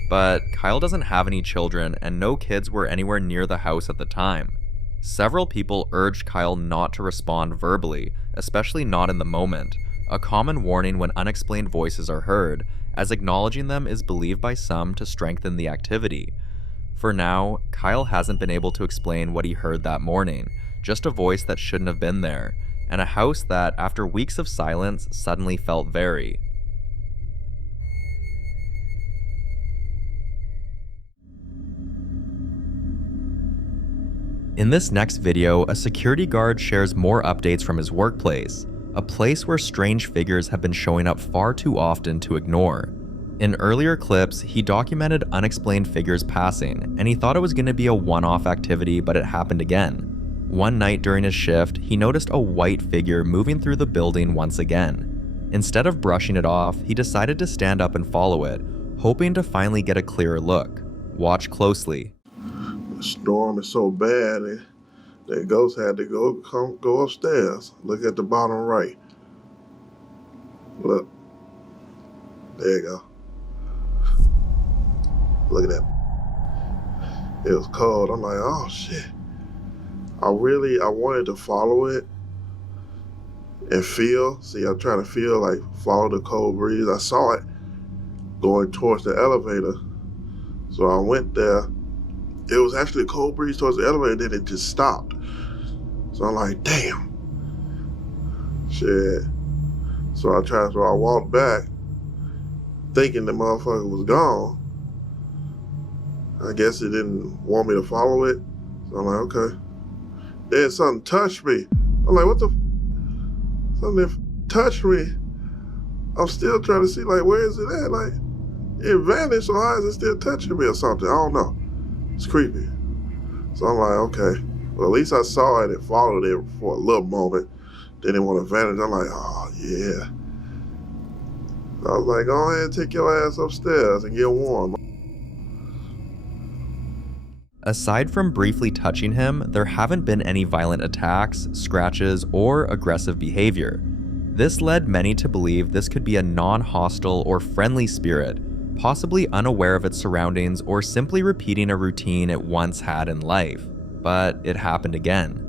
But Kyle doesn't have any children, and no kids were anywhere near the house at the time. Several people urged Kyle not to respond verbally, especially not in the moment, a common warning when unexplained voices are heard, as acknowledging them is believed by some to strengthen the activity. For now, Kyle hasn't been able to explain what he heard that morning, just a voice that shouldn't have been there, and a house that, after weeks of silence, suddenly felt very. In this next video, a security guard shares more updates from his workplace, a place where strange figures have been showing up far too often to ignore. In earlier clips, he documented unexplained figures passing, and he thought it was going to be a one-off activity, but it happened again. One night during his shift, he noticed a white figure moving through the building once again. Instead of brushing it off, he decided to stand up and follow it, hoping to finally get a clearer look. Watch closely. The storm is so bad that ghost had to go upstairs. Look at the bottom right. Look. There you go. Look at that. It was cold. I'm like, oh shit. I wanted to follow it and feel. See, I'm trying to feel, like, follow the cold breeze. I saw it going towards the elevator. So I went there. It was actually a cold breeze towards the elevator, then it just stopped. So I'm like, damn. Shit. So I walked back, thinking the motherfucker was gone. I guess it didn't want me to follow it. So I'm like, okay. Then something touched me. I'm like, what the Something touched me. I'm still trying to see, like, where is it at? Like, It vanished, so how is it still touching me or something? I don't know. It's creepy. So I'm like, okay. Well, at least I saw it and followed it for a little moment. Then it went to vanish. I'm like, oh, yeah. I was like, go ahead and take your ass upstairs and get warm. Aside from briefly touching him, there haven't been any violent attacks, scratches, or aggressive behavior. This led many to believe this could be a non-hostile or friendly spirit, possibly unaware of its surroundings or simply repeating a routine it once had in life. But it happened again.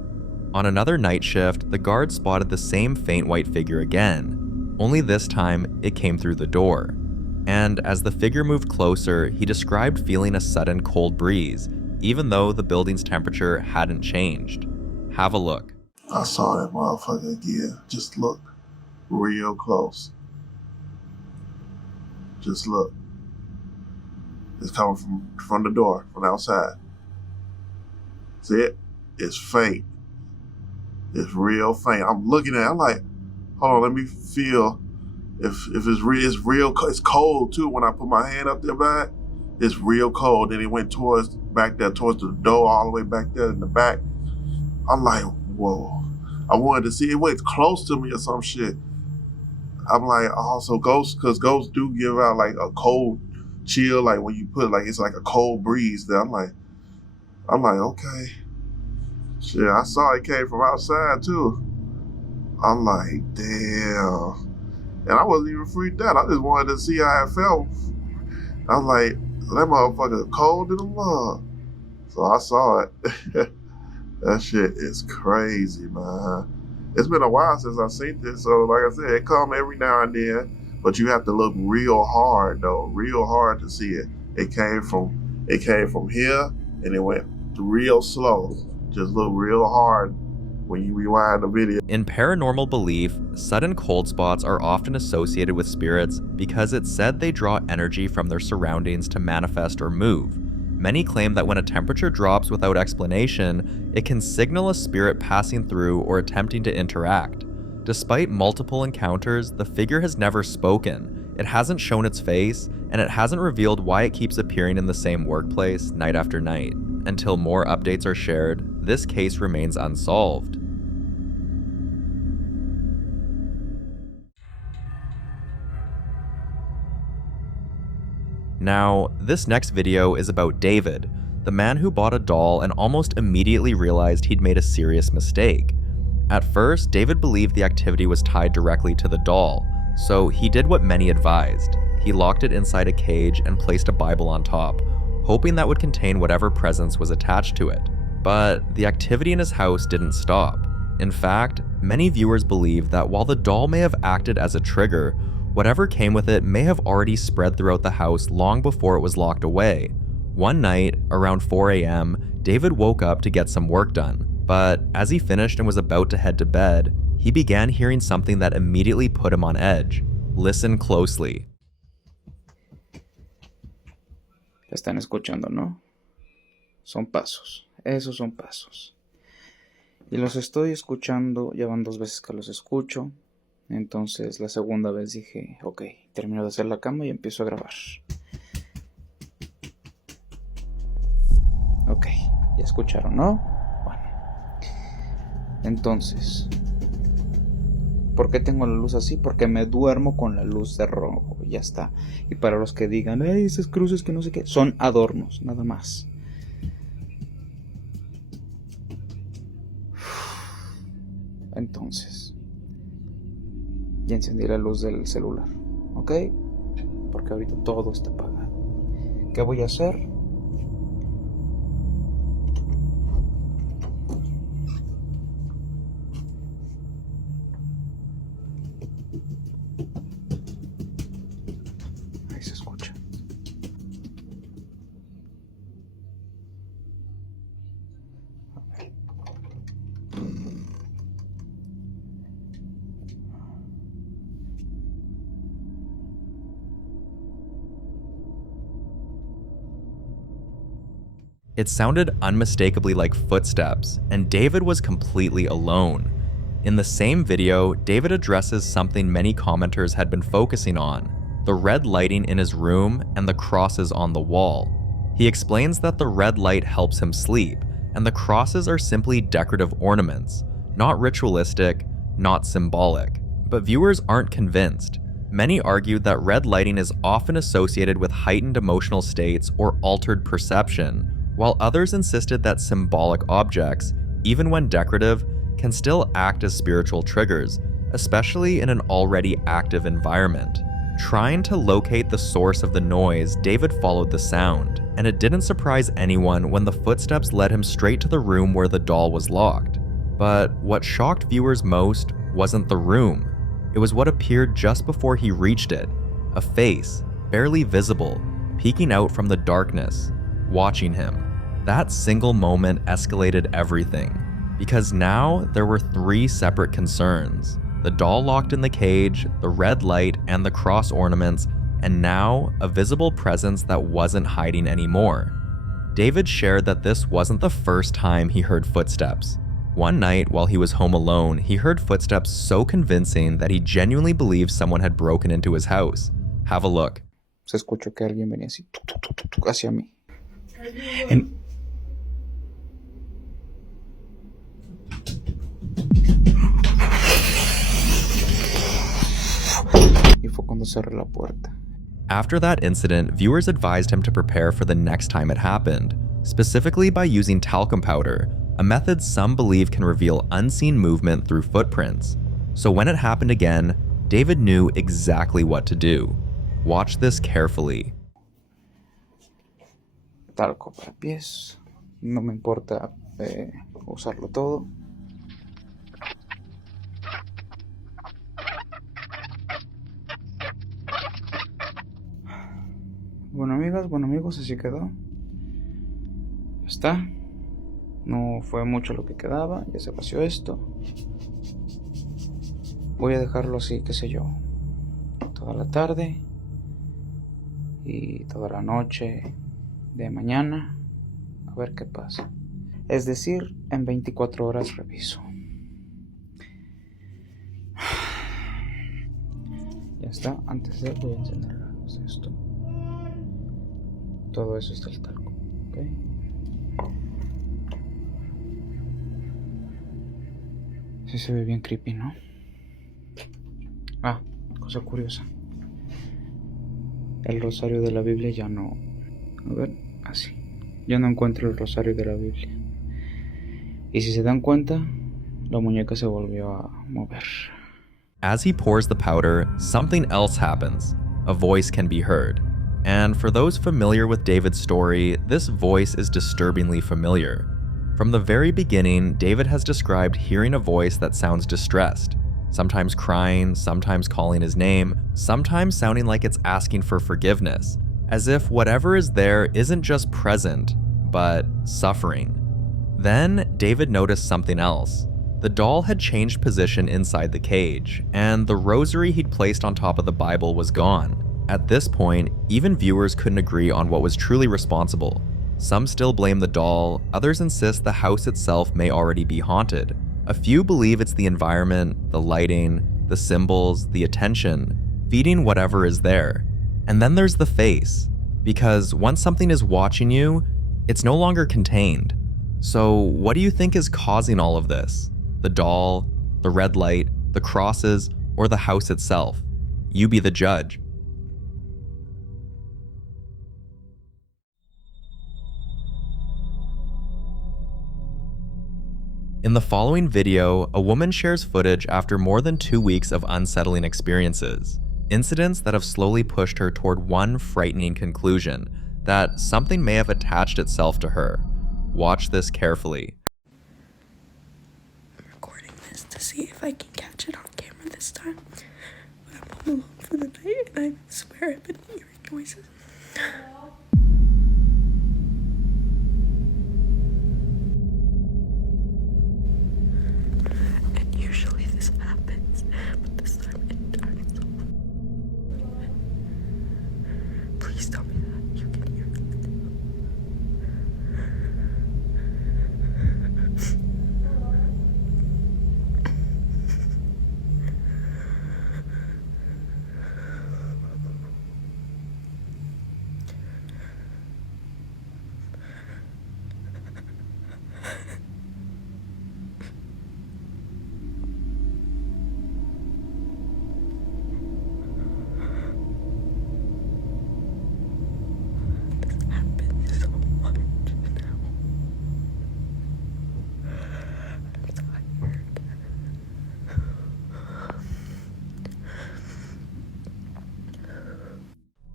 On another night shift, the guard spotted the same faint white figure again, only this time it came through the door. And as the figure moved closer, he described feeling a sudden cold breeze, even though the building's temperature hadn't changed. Have a look. I saw that motherfucker again. Just look real close. Just look. It's coming from the door, from outside. See it? It's faint. It's real faint. I'm looking at it, I'm like, hold on, let me feel if it's real. It's cold too. When I put my hand up there by it, it's real cold. Then it went back there towards the door, all the way back there in the back. I'm like, whoa. I wanted to see it went close to me or some shit. I'm like, oh, so ghosts, because ghosts do give out like a cold chill, like when you put like it's like a cold breeze there. I'm like, okay. Shit, I saw it came from outside too. I'm like, damn. And I wasn't even freaked out. I just wanted to see how it felt. I was like, that motherfucker cold in the mud. So I saw it. That shit is crazy, man. It's been a while since I've seen this, so like I said, it come every now and then, but you have to look real hard though, real hard to see it. It came from here and it went real slow. Just look real hard when you rewind the video. In paranormal belief, sudden cold spots are often associated with spirits because it's said they draw energy from their surroundings to manifest or move. Many claim that when a temperature drops without explanation, it can signal a spirit passing through or attempting to interact. Despite multiple encounters, the figure has never spoken, it hasn't shown its face, and it hasn't revealed why it keeps appearing in the same workplace night after night. Until more updates are shared, this case remains unsolved. Now, this next video is about David, the man who bought a doll and almost immediately realized he'd made a serious mistake. At first, David believed the activity was tied directly to the doll, so he did what many advised. He locked it inside a cage and placed a Bible on top, hoping that would contain whatever presence was attached to it. But the activity in his house didn't stop. In fact, many viewers believe that while the doll may have acted as a trigger, whatever came with it may have already spread throughout the house long before it was locked away. One night, around 4 a.m., David woke up to get some work done, but as he finished and was about to head to bed, he began hearing something that immediately put him on edge. Listen closely. Están escuchando, ¿no? Son pasos, esos son pasos. Y los estoy escuchando, ya van 2 veces que los escucho. Entonces la segunda vez dije, ok, termino de hacer la cama y empiezo a grabar. Ok, ya escucharon, ¿no? Bueno. Entonces, ¿por qué tengo la luz así? Porque me duermo con la luz de rojo, ya está. Y para los que digan, esas cruces que no sé qué, son adornos, nada más. Entonces, ya encendí la luz del celular, ¿ok? Porque ahorita todo está apagado. ¿Qué voy a hacer? Ahí se escucha. It sounded unmistakably like footsteps, and David was completely alone. In the same video, David addresses something many commenters had been focusing on. the red lighting in his room, and the crosses on the wall. He explains that the red light helps him sleep, and the crosses are simply decorative ornaments, not ritualistic, not symbolic. But viewers aren't convinced. Many argued that red lighting is often associated with heightened emotional states or altered perception, while others insisted that symbolic objects, even when decorative, can still act as spiritual triggers, especially in an already active environment. Trying to locate the source of the noise, David followed the sound, and it didn't surprise anyone when the footsteps led him straight to the room where the doll was locked. But what shocked viewers most wasn't the room. It was what appeared just before he reached it, a face, barely visible, peeking out from the darkness, watching him. That single moment escalated everything, because now there were 3 separate concerns: the doll locked in the cage, the red light, and the cross ornaments, and now a visible presence that wasn't hiding anymore. David shared that this wasn't the first time he heard footsteps. One night, while he was home alone, he heard footsteps so convincing that he genuinely believed someone had broken into his house. Have a look. Se escuchó que alguien venía así, hacia mí. Y fue cuando cerré la puerta. After that incident, viewers advised him to prepare for the next time it happened, specifically by using talcum powder, a method some believe can reveal unseen movement through footprints. So when it happened again, David knew exactly what to do. Watch this carefully. Talco para pies. No me importa usarlo todo. Bueno amigas, bueno amigos, así quedó. Ya está. No fue mucho lo que quedaba, ya se vació esto. Voy a dejarlo así, qué sé yo, toda la tarde y toda la noche de mañana, a ver qué pasa. Es decir, en 24 horas reviso. Ya está, antes de voy a encender esto. Todo eso está el talco, ¿ok? Sí se ve bien creepy, ¿no? Ah, cosa curiosa. El rosario de la Biblia ya no... A ver, así. Ya no encuentro el rosario de la Biblia. Y si se dan cuenta, la muñeca se volvió a mover. As he pours the powder, something else happens. A voice can be heard. And for those familiar with David's story, this voice is disturbingly familiar. From the very beginning, David has described hearing a voice that sounds distressed, sometimes crying, sometimes calling his name, sometimes sounding like it's asking for forgiveness, as if whatever is there isn't just present, but suffering. Then, David noticed something else. The doll had changed position inside the cage, and the rosary he'd placed on top of the Bible was gone. At this point, even viewers couldn't agree on what was truly responsible. Some still blame the doll, others insist the house itself may already be haunted. A few believe it's the environment, the lighting, the symbols, the attention, feeding whatever is there. And then there's the face, because once something is watching you, it's no longer contained. So what do you think is causing all of this? The doll, the red light, the crosses, or the house itself? You be the judge. In the following video, a woman shares footage after more than 2 weeks of unsettling experiences, incidents that have slowly pushed her toward one frightening conclusion, that something may have attached itself to her. Watch this carefully. I'm recording this to see if I can catch it on camera this time, but I'm home alone for the night and I swear I've been hearing noises. Usually this happens, but this time it died. Please tell me that you can hear it.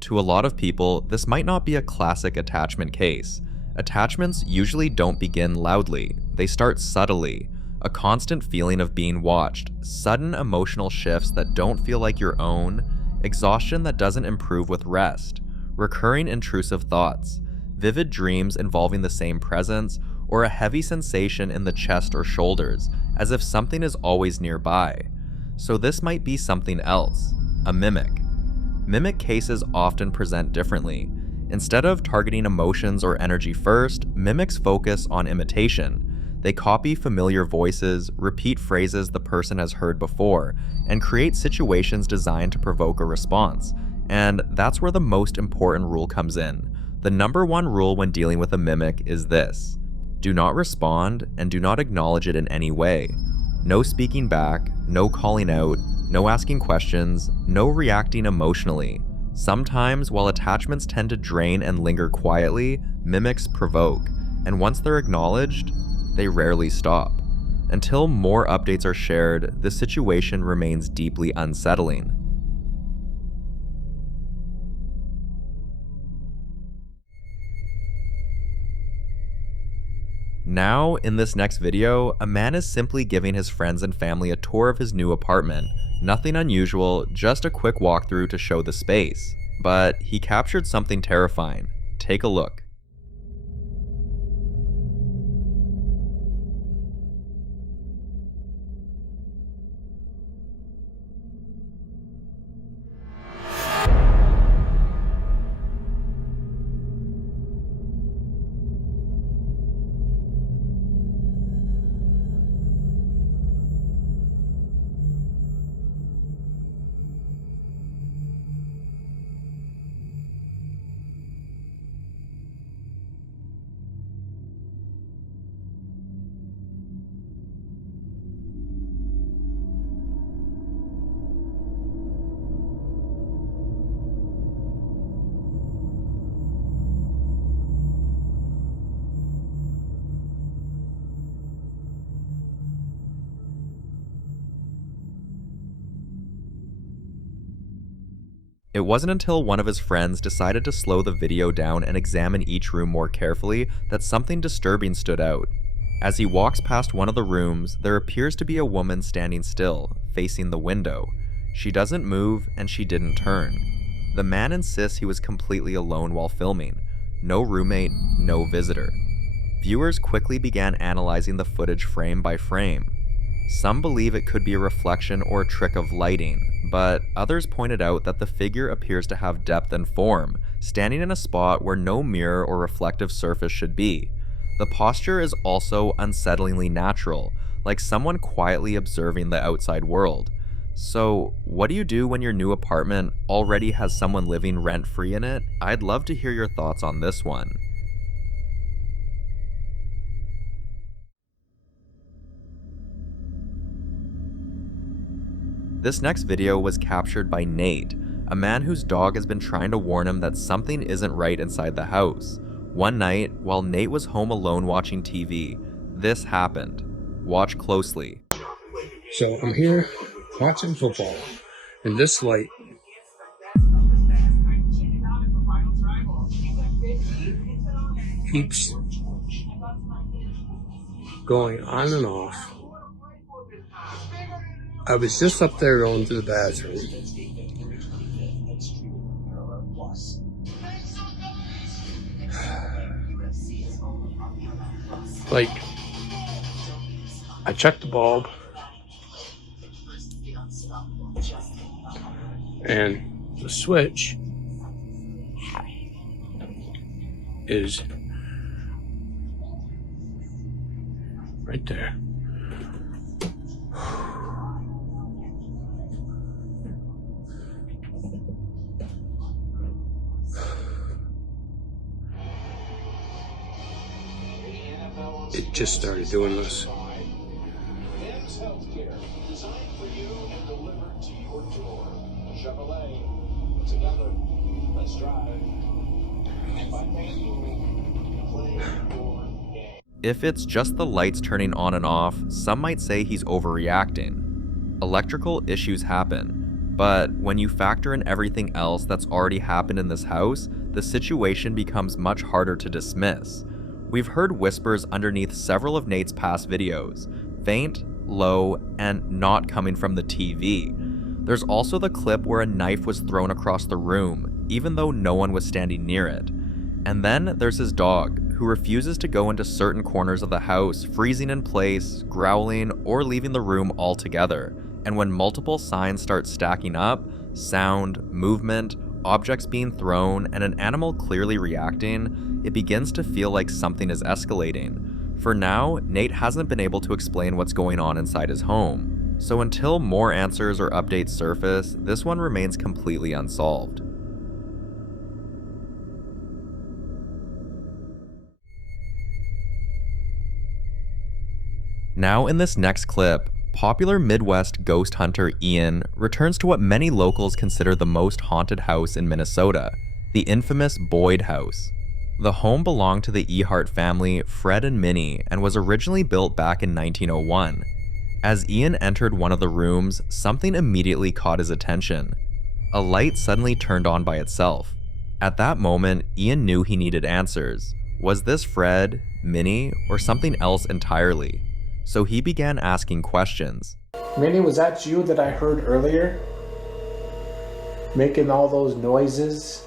To a lot of people, this might not be a classic attachment case. Attachments usually don't begin loudly, they start subtly. A constant feeling of being watched, sudden emotional shifts that don't feel like your own, exhaustion that doesn't improve with rest, recurring intrusive thoughts, vivid dreams involving the same presence, or a heavy sensation in the chest or shoulders, as if something is always nearby. So this might be something else, a mimic. Mimic cases often present differently. Instead of targeting emotions or energy first, mimics focus on imitation. They copy familiar voices, repeat phrases the person has heard before, and create situations designed to provoke a response. And that's where the most important rule comes in. The number one rule when dealing with a mimic is this: do not respond and do not acknowledge it in any way. No speaking back, no calling out, no asking questions, no reacting emotionally. Sometimes, while attachments tend to drain and linger quietly, mimics provoke, and once they're acknowledged, they rarely stop. Until more updates are shared, the situation remains deeply unsettling. Now, in this next video, a man is simply giving his friends and family a tour of his new apartment. Nothing unusual, just a quick walkthrough to show the space. But he captured something terrifying. Take a look. It wasn't until one of his friends decided to slow the video down and examine each room more carefully that something disturbing stood out. As he walks past one of the rooms, there appears to be a woman standing still, facing the window. She doesn't move, and she didn't turn. The man insists he was completely alone while filming. No roommate, no visitor. Viewers quickly began analyzing the footage frame by frame. Some believe it could be a reflection or a trick of lighting, but others pointed out that the figure appears to have depth and form, standing in a spot where no mirror or reflective surface should be. The posture is also unsettlingly natural, like someone quietly observing the outside world. So, what do you do when your new apartment already has someone living rent-free in it? I'd love to hear your thoughts on this one. This next video was captured by Nate, a man whose dog has been trying to warn him that something isn't right inside the house. One night, while Nate was home alone watching TV, this happened. Watch closely. So I'm here watching football, and this light keeps going on and off. I was just up there going to the bathroom. Like, I checked the bulb, and the switch is right there. It just started doing this. If it's just the lights turning on and off, some might say he's overreacting. Electrical issues happen. But when you factor in everything else that's already happened in this house, the situation becomes much harder to dismiss. We've heard whispers underneath several of Nate's past videos, faint, low, and not coming from the TV. There's also the clip where a knife was thrown across the room, even though no one was standing near it. And then there's his dog, who refuses to go into certain corners of the house, freezing in place, growling, or leaving the room altogether. And when multiple signs start stacking up, sound, movement, objects being thrown, and an animal clearly reacting, it begins to feel like something is escalating. For now, Nate hasn't been able to explain what's going on inside his home. So until more answers or updates surface, this one remains completely unsolved. Now in this next clip, popular Midwest ghost hunter Ian returns to what many locals consider the most haunted house in Minnesota, the infamous Boyd House. The home belonged to the Ehart family, Fred and Minnie, and was originally built back in 1901. As Ian entered one of the rooms, something immediately caught his attention. A light suddenly turned on by itself. At that moment, Ian knew he needed answers. Was this Fred, Minnie, or something else entirely? So he began asking questions. Minnie, was that you that I heard earlier? Making all those noises?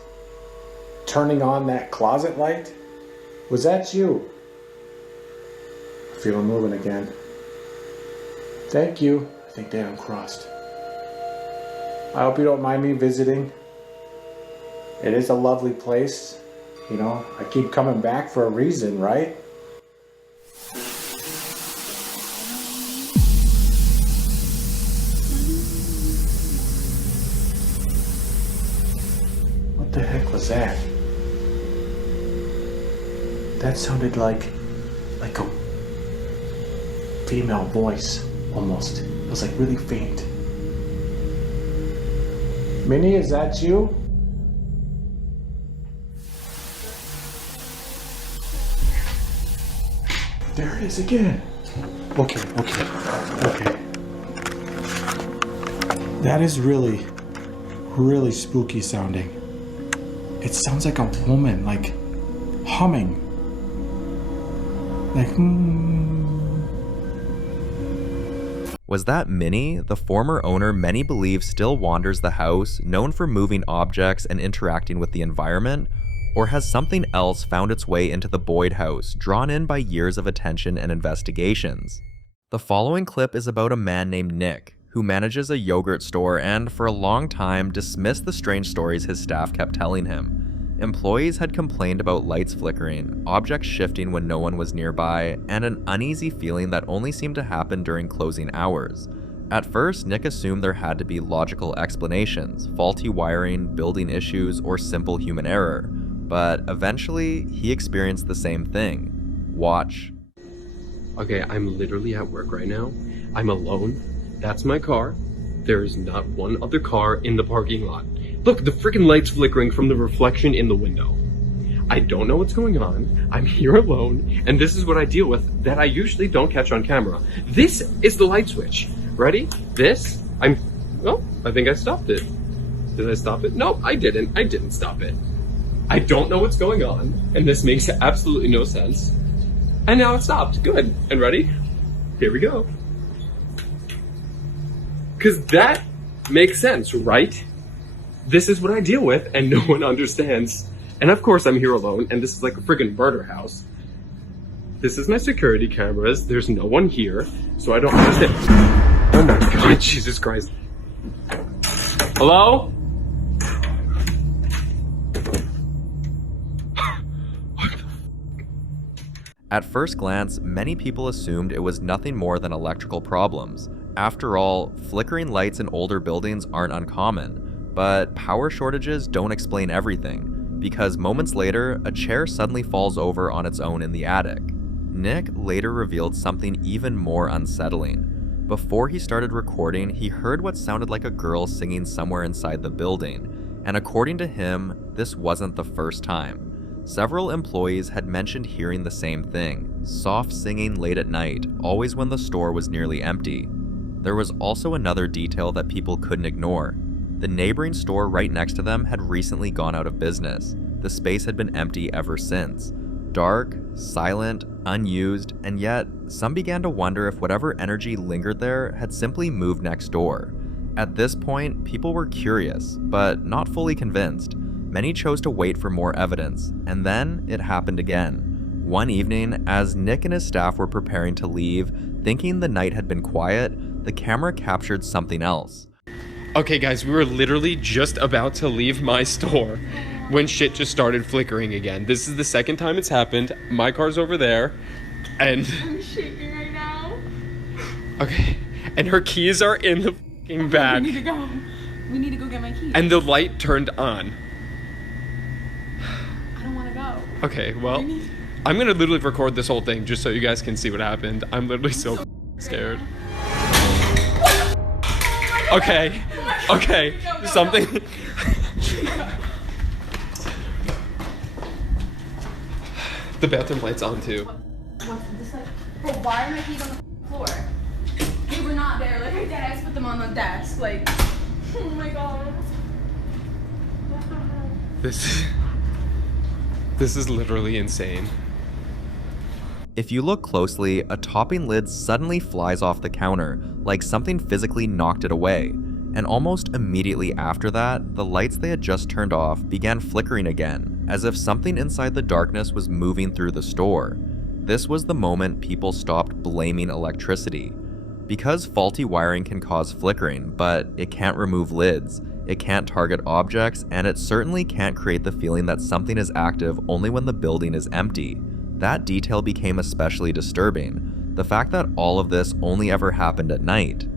Turning on that closet light? Was that you? I feel him moving again. Thank you. I think they uncrossed. I hope you don't mind me visiting. It is a lovely place. You know, I keep coming back for a reason, right? What the heck was that? That sounded like a female voice, almost. It was like really faint. Minnie, is that you? There it is again. Okay. That is really, really spooky sounding. It sounds like a woman, like humming. Like, Was that Minnie, the former owner many believe still wanders the house, known for moving objects and interacting with the environment? Or has something else found its way into the Boyd house, drawn in by years of attention and investigations? The following clip is about a man named Nick, who manages a yogurt store and, for a long time, dismissed the strange stories his staff kept telling him. Employees had complained about lights flickering, objects shifting when no one was nearby, and an uneasy feeling that only seemed to happen during closing hours. At first, Nick assumed there had to be logical explanations, faulty wiring, building issues, or simple human error. But eventually, he experienced the same thing. Watch. Okay, I'm literally at work right now. I'm alone. That's my car. There is not one other car in the parking lot. Look, the freaking light's flickering from the reflection in the window. I don't know what's going on. I'm here alone, and this is what I deal with that I usually don't catch on camera. This is the light switch. Ready? This? Oh, I think I stopped it. Did I stop it? No, I didn't. I didn't stop it. I don't know what's going on, and this makes absolutely no sense. And now it stopped. Good. And ready? Here we go. Because that makes sense, right? This is what I deal with, and no one understands. And of course I'm here alone, and this is like a friggin' murder house. This is my security cameras. There's no one here, so I don't understand. Oh my god, Jesus Christ. Hello? At first glance, many people assumed it was nothing more than electrical problems. After all, flickering lights in older buildings aren't uncommon. But power shortages don't explain everything, because moments later, a chair suddenly falls over on its own in the attic. Nick later revealed something even more unsettling. Before he started recording, he heard what sounded like a girl singing somewhere inside the building, and according to him, this wasn't the first time. Several employees had mentioned hearing the same thing, soft singing late at night, always when the store was nearly empty. There was also another detail that people couldn't ignore. The neighboring store right next to them had recently gone out of business. The space had been empty ever since. Dark, silent, unused, and yet some began to wonder if whatever energy lingered there had simply moved next door. At this point, people were curious, but not fully convinced. Many chose to wait for more evidence, and then it happened again. One evening, as Nick and his staff were preparing to leave, thinking the night had been quiet, the camera captured something else. Okay guys, we were literally just about to leave my store when shit just started flickering again. This is the second time it's happened. My car's over there, and I'm shaking right now. okay, and her keys are in the fucking bag. We need to go. We need to go get my keys. And the light turned on. I don't want to go. Okay, well, I'm gonna literally record this whole thing just so you guys can see what happened. I'm literally so scared. Okay, okay, something. The bathroom light's on too. What's this like? Bro, why are my keys on the floor? They were not there. Like, I dead ass put them on the desk. Like, oh my god. This is literally insane. If you look closely, a topping lid suddenly flies off the counter, like something physically knocked it away. And almost immediately after that, the lights they had just turned off began flickering again, as if something inside the darkness was moving through the store. This was the moment people stopped blaming electricity. Because faulty wiring can cause flickering, but it can't remove lids, it can't target objects, and it certainly can't create the feeling that something is active only when the building is empty. That detail became especially disturbing, the fact that all of this only ever happened at night.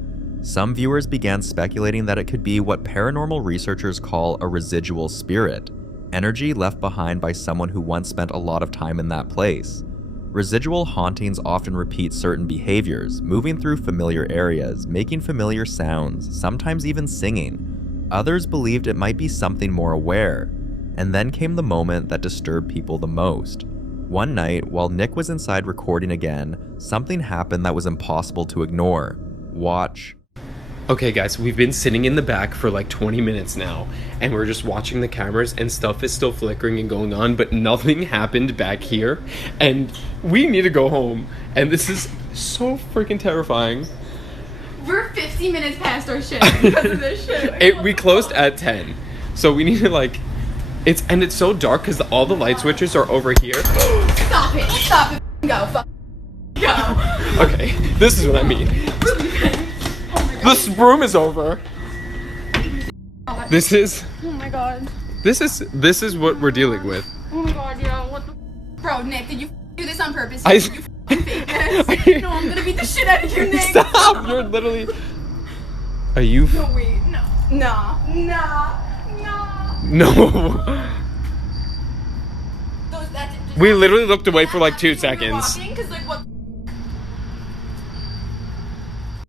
Some viewers began speculating that it could be what paranormal researchers call a residual spirit, energy left behind by someone who once spent a lot of time in that place. Residual hauntings often repeat certain behaviors, moving through familiar areas, making familiar sounds, sometimes even singing. Others believed it might be something more aware. And then came the moment that disturbed people the most. One night, while Nick was inside recording again, something happened that was impossible to ignore. Watch. Okay guys, we've been sitting in the back for like 20 minutes now, and we're just watching the cameras, and stuff is still flickering and going on, but nothing happened back here, and we need to go home, and this is so freaking terrifying. We're 50 minutes past our shift because of this shit. We closed at 10, so we need to like, it's so dark because all the light switches are over here. Stop it, go, go. Okay, this is what I mean. The room is over. This is. Oh my god. This is what we're dealing with. Oh my god, yo, what the. Bro, Nick, did you do this on purpose? I. Did you fake this? No, I'm gonna beat the shit out of you, Nick. Stop! You're literally. Are you? No, wait, no. Nah. No. We literally looked away for like 2 seconds.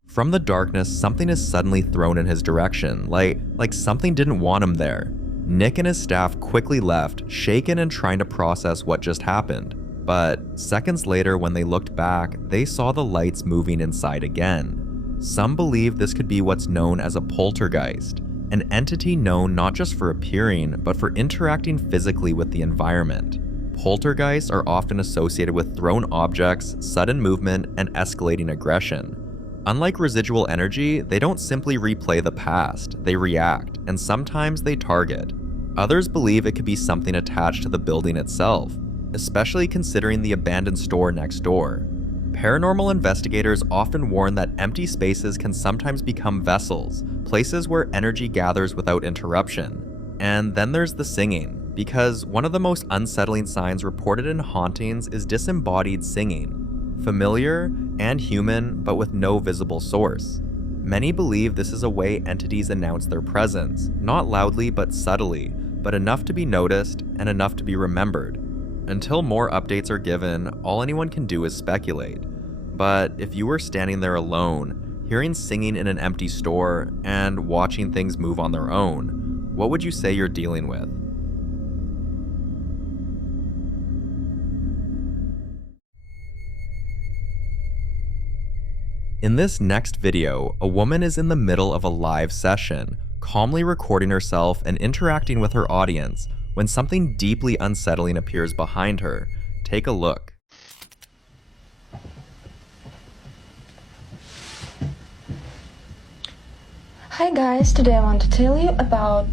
From the darkness, something is suddenly thrown in his direction, like something didn't want him there. Nick and his staff quickly left, shaken and trying to process what just happened. But seconds later, when they looked back, they saw the lights moving inside again. Some believe this could be what's known as a poltergeist, an entity known not just for appearing, but for interacting physically with the environment. Poltergeists are often associated with thrown objects, sudden movement, and escalating aggression. Unlike residual energy, they don't simply replay the past, they react, and sometimes they target. Others believe it could be something attached to the building itself, especially considering the abandoned store next door. Paranormal investigators often warn that empty spaces can sometimes become vessels, places where energy gathers without interruption. And then there's the singing, because one of the most unsettling signs reported in hauntings is disembodied singing. Familiar and human, but with no visible source. Many believe this is a way entities announce their presence, not loudly but subtly, but enough to be noticed and enough to be remembered. Until more updates are given, all anyone can do is speculate. But if you were standing there alone, hearing singing in an empty store, and watching things move on their own, what would you say you're dealing with? In this next video, a woman is in the middle of a live session, calmly recording herself and interacting with her audience when something deeply unsettling appears behind her. Take a look. Hi guys, today I want to tell you about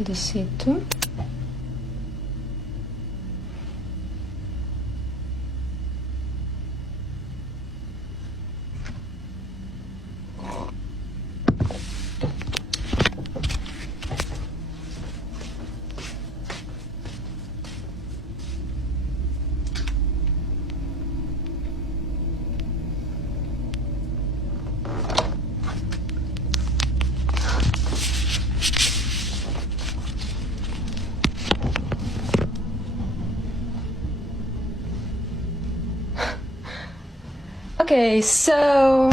Licito. Okay, so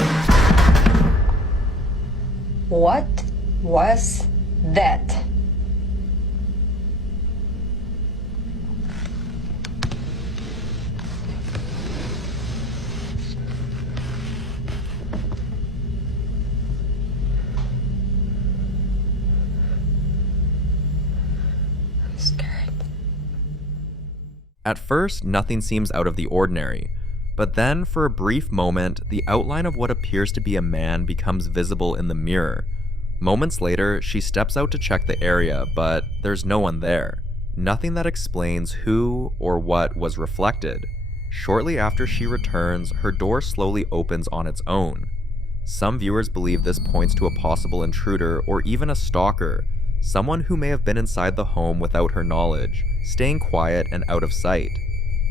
what was that? I'm scared. At first, nothing seems out of the ordinary. But then, for a brief moment, the outline of what appears to be a man becomes visible in the mirror. Moments later, she steps out to check the area, but there's no one there. Nothing that explains who or what was reflected. Shortly after she returns, her door slowly opens on its own. Some viewers believe this points to a possible intruder or even a stalker, someone who may have been inside the home without her knowledge, staying quiet and out of sight.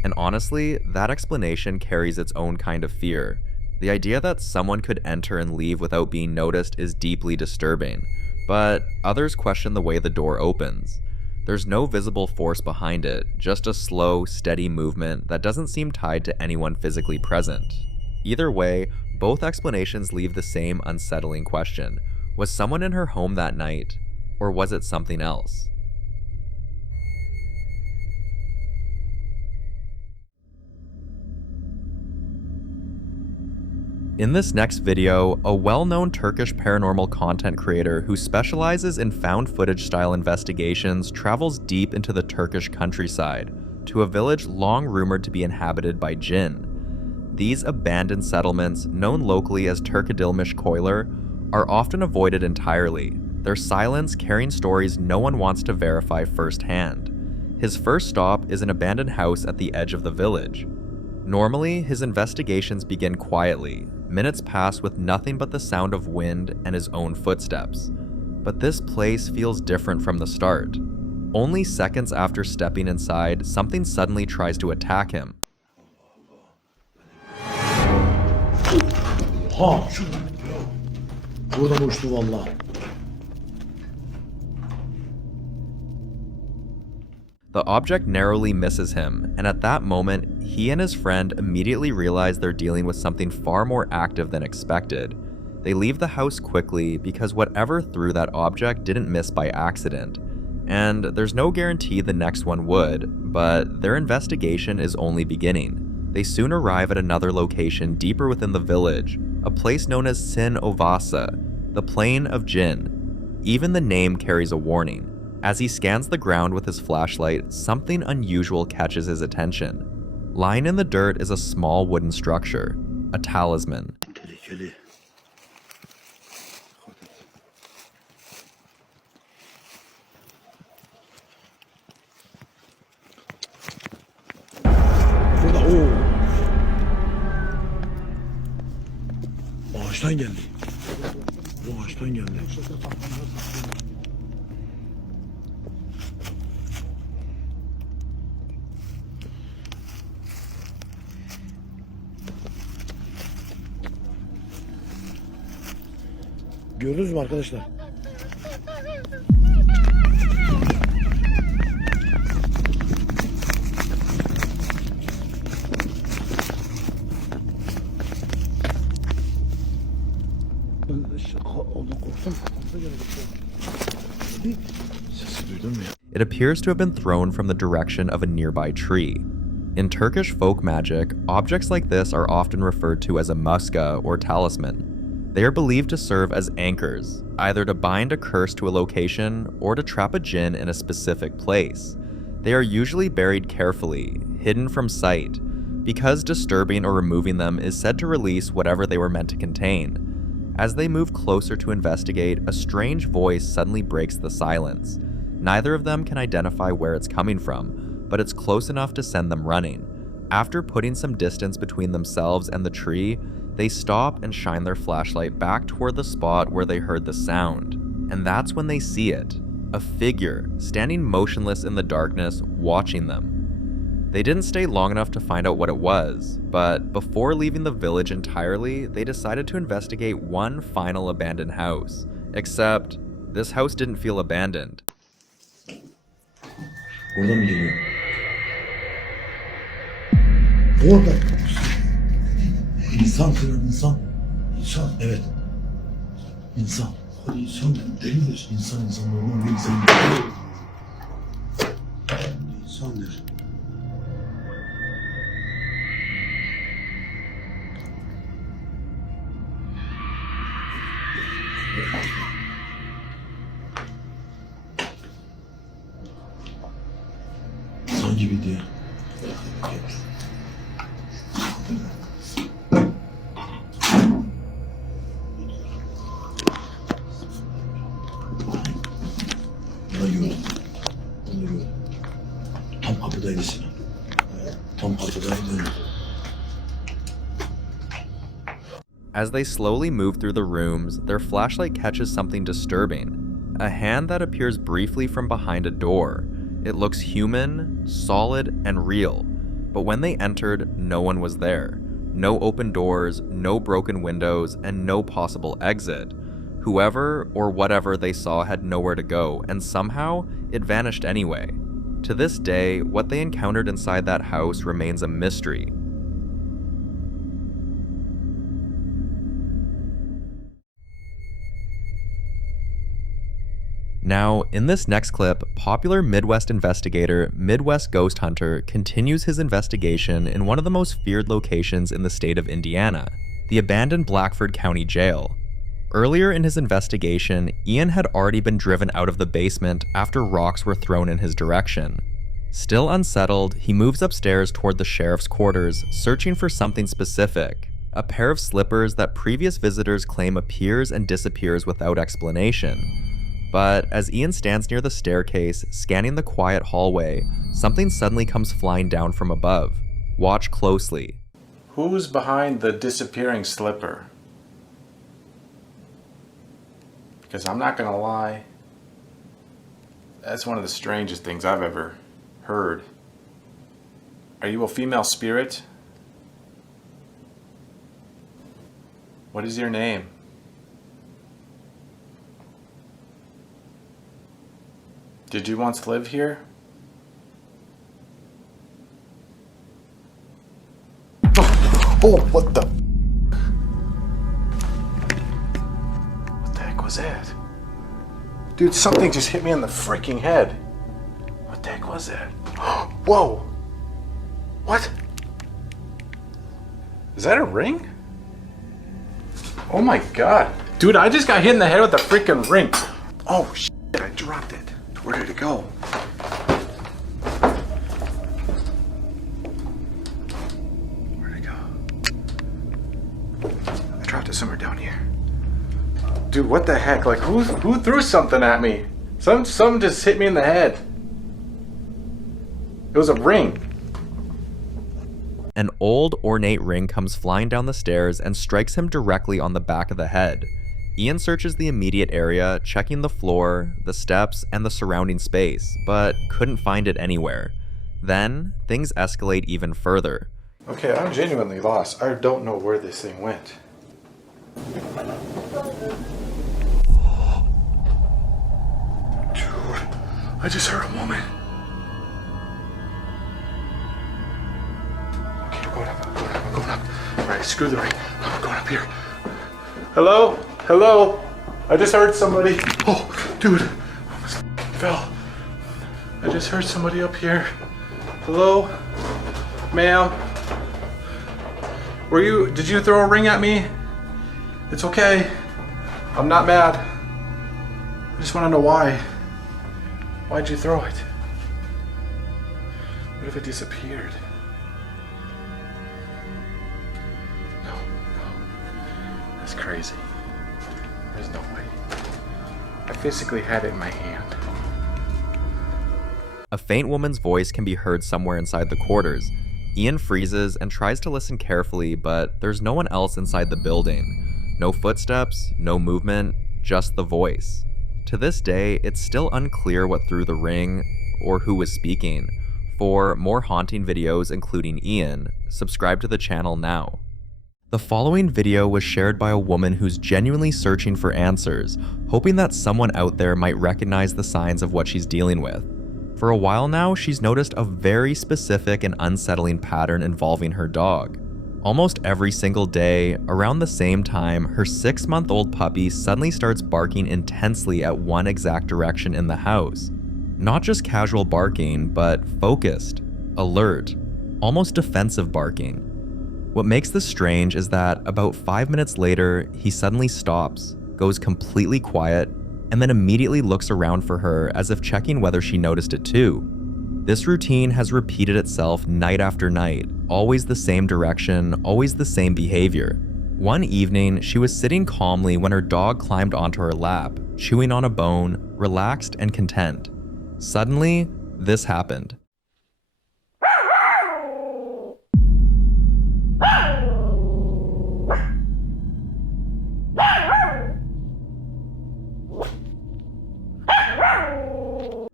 And honestly, that explanation carries its own kind of fear. The idea that someone could enter and leave without being noticed is deeply disturbing, but others question the way the door opens. There's no visible force behind it, just a slow, steady movement that doesn't seem tied to anyone physically present. Either way, both explanations leave the same unsettling question. Was someone in her home that night, or was it something else? In this next video, a well-known Turkish paranormal content creator who specializes in found footage style investigations travels deep into the Turkish countryside to a village long rumored to be inhabited by jinn. These abandoned settlements, known locally as Turkadilmiş Koylar, are often avoided entirely, their silence carrying stories no one wants to verify firsthand. His first stop is an abandoned house at the edge of the village. Normally, his investigations begin quietly. Minutes pass with nothing but the sound of wind and his own footsteps. But this place feels different from the start. Only seconds after stepping inside, something suddenly tries to attack him. The object narrowly misses him, and at that moment, he and his friend immediately realize they're dealing with something far more active than expected. They leave the house quickly because whatever threw that object didn't miss by accident. And there's no guarantee the next one would, but their investigation is only beginning. They soon arrive at another location deeper within the village, a place known as Sin Ovasa, the Plain of Jinn. Even the name carries a warning. As he scans the ground with his flashlight, something unusual catches his attention. Lying in the dirt is a small wooden structure, a talisman. Ağaçtan geldi. Bu ağaçtan geldi. Gördünüz mü arkadaşlar? It appears to have been thrown from the direction of a nearby tree. In Turkish folk magic, objects like this are often referred to as a muska or talisman. They are believed to serve as anchors, either to bind a curse to a location or to trap a jinn in a specific place. They are usually buried carefully, hidden from sight, because disturbing or removing them is said to release whatever they were meant to contain. As they move closer to investigate, a strange voice suddenly breaks the silence. Neither of them can identify where it's coming from, but it's close enough to send them running. After putting some distance between themselves and the tree, they stop and shine their flashlight back toward the spot where they heard the sound. And that's when they see it. A figure, standing motionless in the darkness, watching them. They didn't stay long enough to find out what it was, but before leaving the village entirely, they decided to investigate one final abandoned house. Except, this house didn't feel abandoned. Oradan mı geliyor? Orada. İnsan kıran insan. İnsan, evet. İnsan. Hadi insan delidir. İnsan normal bir insan. İnsandır. İnsan gibi diye. Bunu gördüm. Tam kapıdaydı Sinan. Tam kapıdaydı. As they slowly move through the rooms, their flashlight catches something disturbing. A hand that appears briefly from behind a door. It looks human, solid, and real. But when they entered, no one was there. No open doors, no broken windows, and no possible exit. Whoever or whatever they saw had nowhere to go, and somehow, it vanished anyway. To this day, what they encountered inside that house remains a mystery. Now, in this next clip, popular Midwest investigator, Midwest Ghost Hunter, continues his investigation in one of the most feared locations in the state of Indiana, the abandoned Blackford County Jail. Earlier in his investigation, Ian had already been driven out of the basement after rocks were thrown in his direction. Still unsettled, he moves upstairs toward the sheriff's quarters, searching for something specific. A pair of slippers that previous visitors claim appears and disappears without explanation. But as Ian stands near the staircase, scanning the quiet hallway, something suddenly comes flying down from above. Watch closely. Who's behind the disappearing slipper? Because I'm not gonna lie, that's one of the strangest things I've ever heard. Are you a female spirit? What is your name? Did you once live here? Oh, what the? What the heck was that? Dude, something just hit me in the freaking head. What the heck was that? Whoa! What? Is that a ring? Oh my god. Dude, I just got hit in the head with a freaking ring. Oh shit, I dropped it. Where did it go? Where'd it go? I dropped it somewhere down here. Dude, what the heck? Like, who threw something at me? Something just hit me in the head. It was a ring. An old, ornate ring comes flying down the stairs and strikes him directly on the back of the head. Ian searches the immediate area, checking the floor, the steps, and the surrounding space, but couldn't find it anywhere. Then, things escalate even further. Okay, I'm genuinely lost. I don't know where this thing went. Dude, I just heard a woman. Okay, I'm going up. Alright, screw the ring. I'm going up here. Hello? Hello? I just heard somebody. Oh, dude, I almost fell. I just heard somebody up here. Hello? Ma'am, did you throw a ring at me? It's okay. I'm not mad. I just want to know why. Why'd you throw it? What if it disappeared? No. That's crazy. There's no way. I physically had it in my hand. A faint woman's voice can be heard somewhere inside the quarters. Ian freezes and tries to listen carefully, but there's no one else inside the building. No footsteps, no movement, just the voice. To this day, it's still unclear what threw the ring or who was speaking. For more haunting videos, including Ian, subscribe to the channel now. The following video was shared by a woman who's genuinely searching for answers, hoping that someone out there might recognize the signs of what she's dealing with. For a while now, she's noticed a very specific and unsettling pattern involving her dog. Almost every single day, around the same time, her 6-month-old puppy suddenly starts barking intensely at one exact direction in the house. Not just casual barking, but focused, alert, almost defensive barking. What makes this strange is that about 5 minutes later, he suddenly stops, goes completely quiet, and then immediately looks around for her as if checking whether she noticed it too. This routine has repeated itself night after night, always the same direction, always the same behavior. One evening, she was sitting calmly when her dog climbed onto her lap, chewing on a bone, relaxed and content. Suddenly, this happened.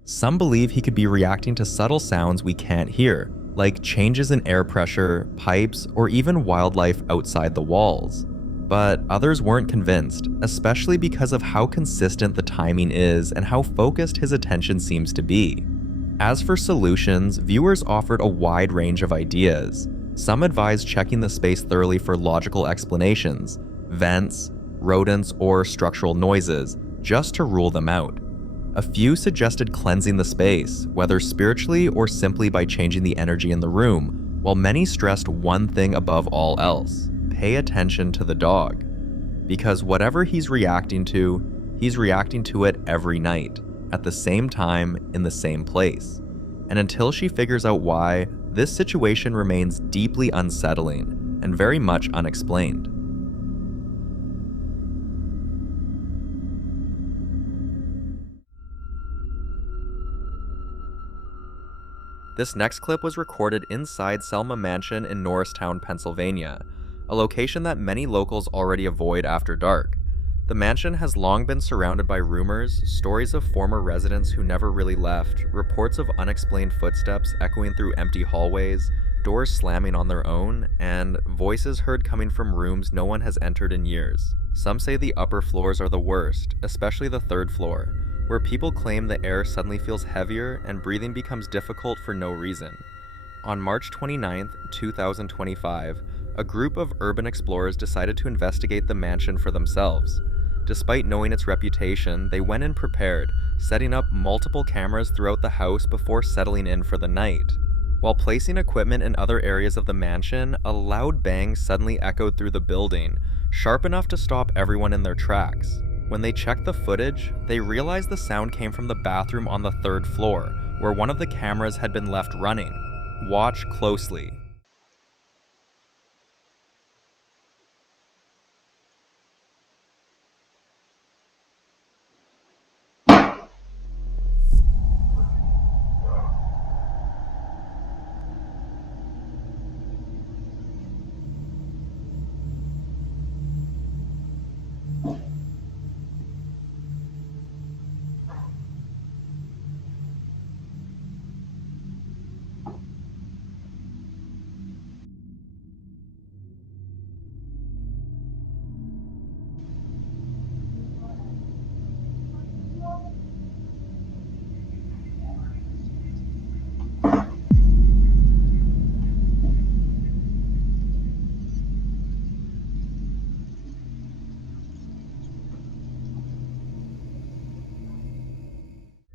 Some believe he could be reacting to subtle sounds we can't hear, like changes in air pressure, pipes, or even wildlife outside the walls. But others weren't convinced, especially because of how consistent the timing is and how focused his attention seems to be. As for solutions, viewers offered a wide range of ideas. Some advised checking the space thoroughly for logical explanations, vents, rodents, or structural noises, just to rule them out. A few suggested cleansing the space, whether spiritually or simply by changing the energy in the room, while many stressed one thing above all else: pay attention to the dog. Because whatever he's reacting to it every night, at the same time, in the same place. And until she figures out why, this situation remains deeply unsettling and very much unexplained. This next clip was recorded inside Selma Mansion in Norristown, Pennsylvania, a location that many locals already avoid after dark. The mansion has long been surrounded by rumors, stories of former residents who never really left, reports of unexplained footsteps echoing through empty hallways, doors slamming on their own, and voices heard coming from rooms no one has entered in years. Some say the upper floors are the worst, especially the 3rd floor, where people claim the air suddenly feels heavier and breathing becomes difficult for no reason. On March 29, 2025, a group of urban explorers decided to investigate the mansion for themselves. Despite knowing its reputation, they went in prepared, setting up multiple cameras throughout the house before settling in for the night. While placing equipment in other areas of the mansion, a loud bang suddenly echoed through the building, sharp enough to stop everyone in their tracks. When they checked the footage, they realized the sound came from the bathroom on the 3rd floor, where one of the cameras had been left running. Watch closely.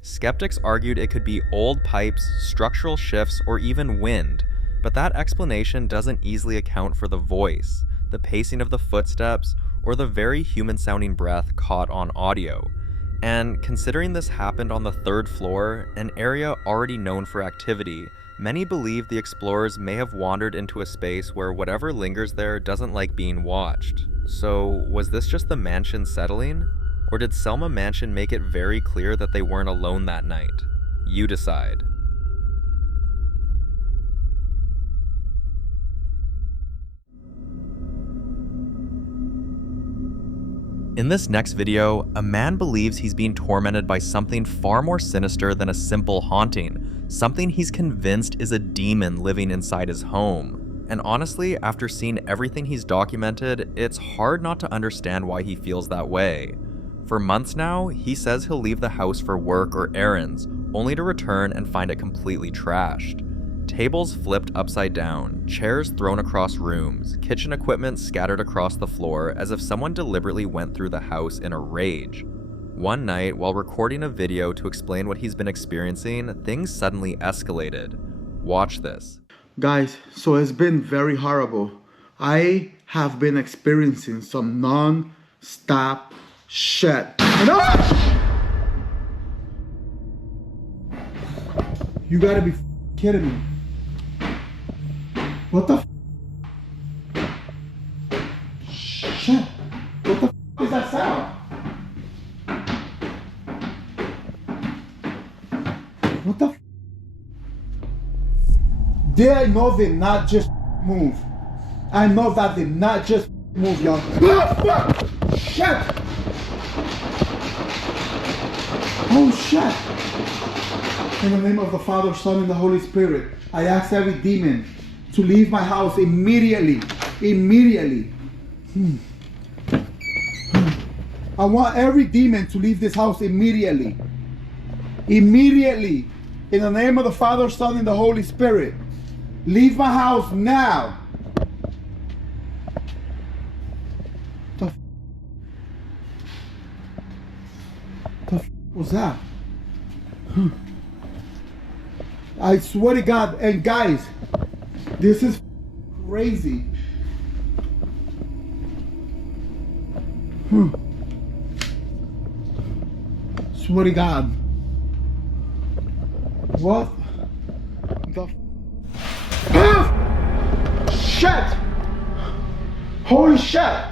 Skeptics argued it could be old pipes, structural shifts, or even wind, But that explanation doesn't easily account for the voice, the pacing of the footsteps, or the very human-sounding breath caught on audio. And considering this happened on the 3rd floor, an area already known for activity, many believe the explorers may have wandered into a space where whatever lingers there doesn't like being watched. So, was this just the mansion settling? Or did Selma Mansion make it very clear that they weren't alone that night? You decide. In this next video, a man believes he's being tormented by something far more sinister than a simple haunting, something he's convinced is a demon living inside his home. And honestly, after seeing everything he's documented, it's hard not to understand why he feels that way. For months now, he says he'll leave the house for work or errands, only to return and find it completely trashed. Tables flipped upside down, chairs thrown across rooms, kitchen equipment scattered across the floor as if someone deliberately went through the house in a rage. One night, while recording a video to explain what he's been experiencing, things suddenly escalated. Watch this. Guys, so it's been very horrible. I have been experiencing some non-stop shit. You gotta be kidding me. What the shit? What the is that sound? What the Did I know they not just move? I know that they not just move, y'all. Oh, fuck! Shit! Oh, shit! In the name of the Father, Son, and the Holy Spirit, I ask every demon to leave my house immediately. Immediately. I want every demon to leave this house immediately. Immediately. In the name of the Father, Son, and the Holy Spirit. Leave my house now. The was that? I swear to God, and guys, this is crazy. Swear to God. What the shit! Holy shit!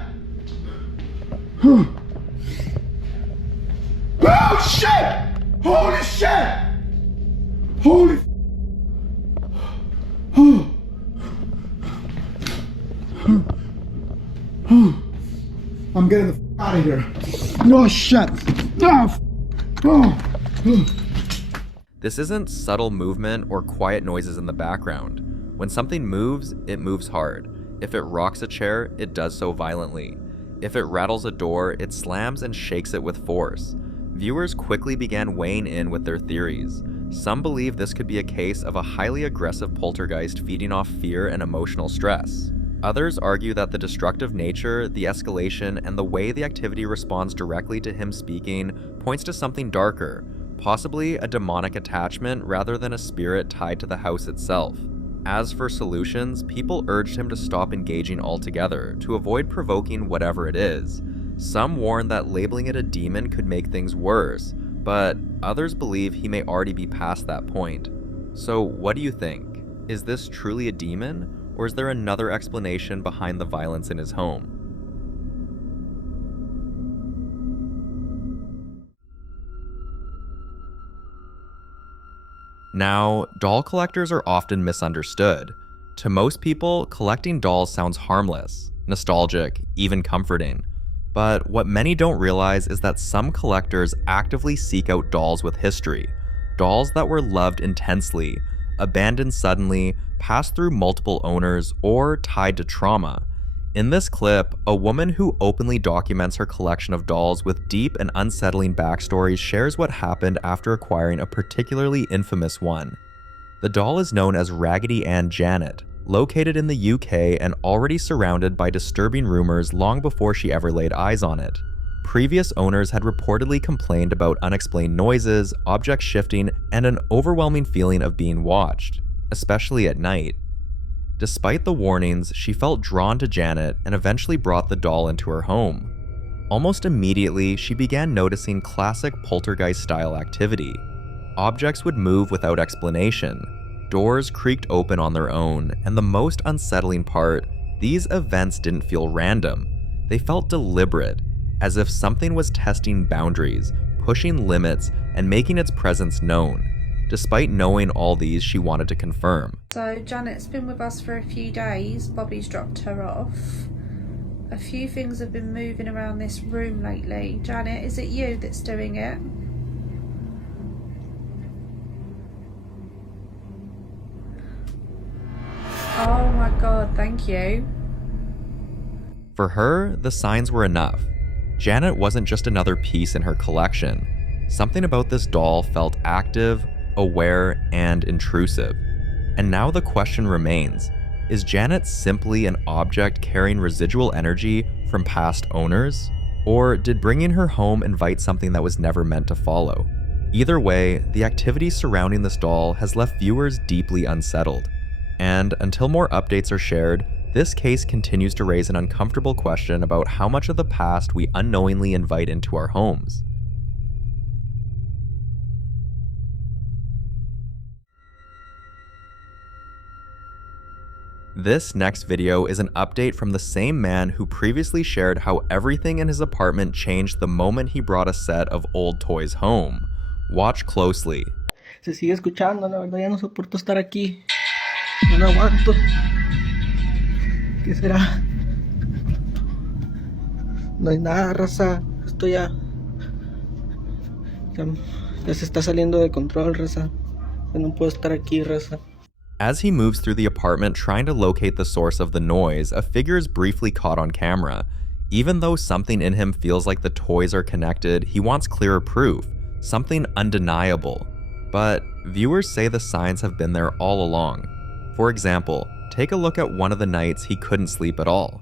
Oh shit! Holy shit! Holy I'm getting the out of here. No shit. This isn't subtle movement or quiet noises in the background. When something moves, it moves hard. If it rocks a chair, it does so violently. If it rattles a door, it slams and shakes it with force. Viewers quickly began weighing in with their theories. Some believe this could be a case of a highly aggressive poltergeist feeding off fear and emotional stress. Others argue that the destructive nature, the escalation, and the way the activity responds directly to him speaking points to something darker, possibly a demonic attachment rather than a spirit tied to the house itself. As for solutions, people urged him to stop engaging altogether, to avoid provoking whatever it is. Some warned that labeling it a demon could make things worse, but others believe he may already be past that point. So what do you think? Is this truly a demon? Or is there another explanation behind the violence in his home? Now, doll collectors are often misunderstood. To most people, collecting dolls sounds harmless, nostalgic, even comforting. But what many don't realize is that some collectors actively seek out dolls with history, dolls that were loved intensely, abandoned suddenly, passed through multiple owners, or tied to trauma. In this clip, a woman who openly documents her collection of dolls with deep and unsettling backstories shares what happened after acquiring a particularly infamous one. The doll is known as Raggedy Janet, located in the UK and already surrounded by disturbing rumors long before she ever laid eyes on it. Previous owners had reportedly complained about unexplained noises, object shifting, and an overwhelming feeling of being watched, especially at night. Despite the warnings, she felt drawn to Janet and eventually brought the doll into her home. Almost immediately, she began noticing classic poltergeist-style activity. Objects would move without explanation, doors creaked open on their own, and the most unsettling part, these events didn't feel random. They felt deliberate, as if something was testing boundaries, pushing limits, and making its presence known. Despite knowing all these, she wanted to confirm. So Janet's been with us for a few days. Bobby's dropped her off. A few things have been moving around this room lately. Janet, is it you that's doing it? Oh my god, thank you. For her, the signs were enough. Janet wasn't just another piece in her collection. Something about this doll felt active, aware, and intrusive. And now the question remains, is Janet simply an object carrying residual energy from past owners? Or did bringing her home invite something that was never meant to follow? Either way, the activity surrounding this doll has left viewers deeply unsettled. And until more updates are shared, this case continues to raise an uncomfortable question about how much of the past we unknowingly invite into our homes. This next video is an update from the same man who previously shared how everything in his apartment changed the moment he brought a set of old toys home. Watch closely. Se sigue escuchando, la verdad ya no soporto estar aquí. Ya no aguanto. ¿Qué será? No hay nada, raza. Esto ya se está saliendo de control, raza. Ya no puedo estar aquí, raza. As he moves through the apartment trying to locate the source of the noise, a figure is briefly caught on camera. Even though something in him feels like the toys are connected, he wants clearer proof, something undeniable. But viewers say the signs have been there all along. For example, take a look at one of the nights he couldn't sleep at all.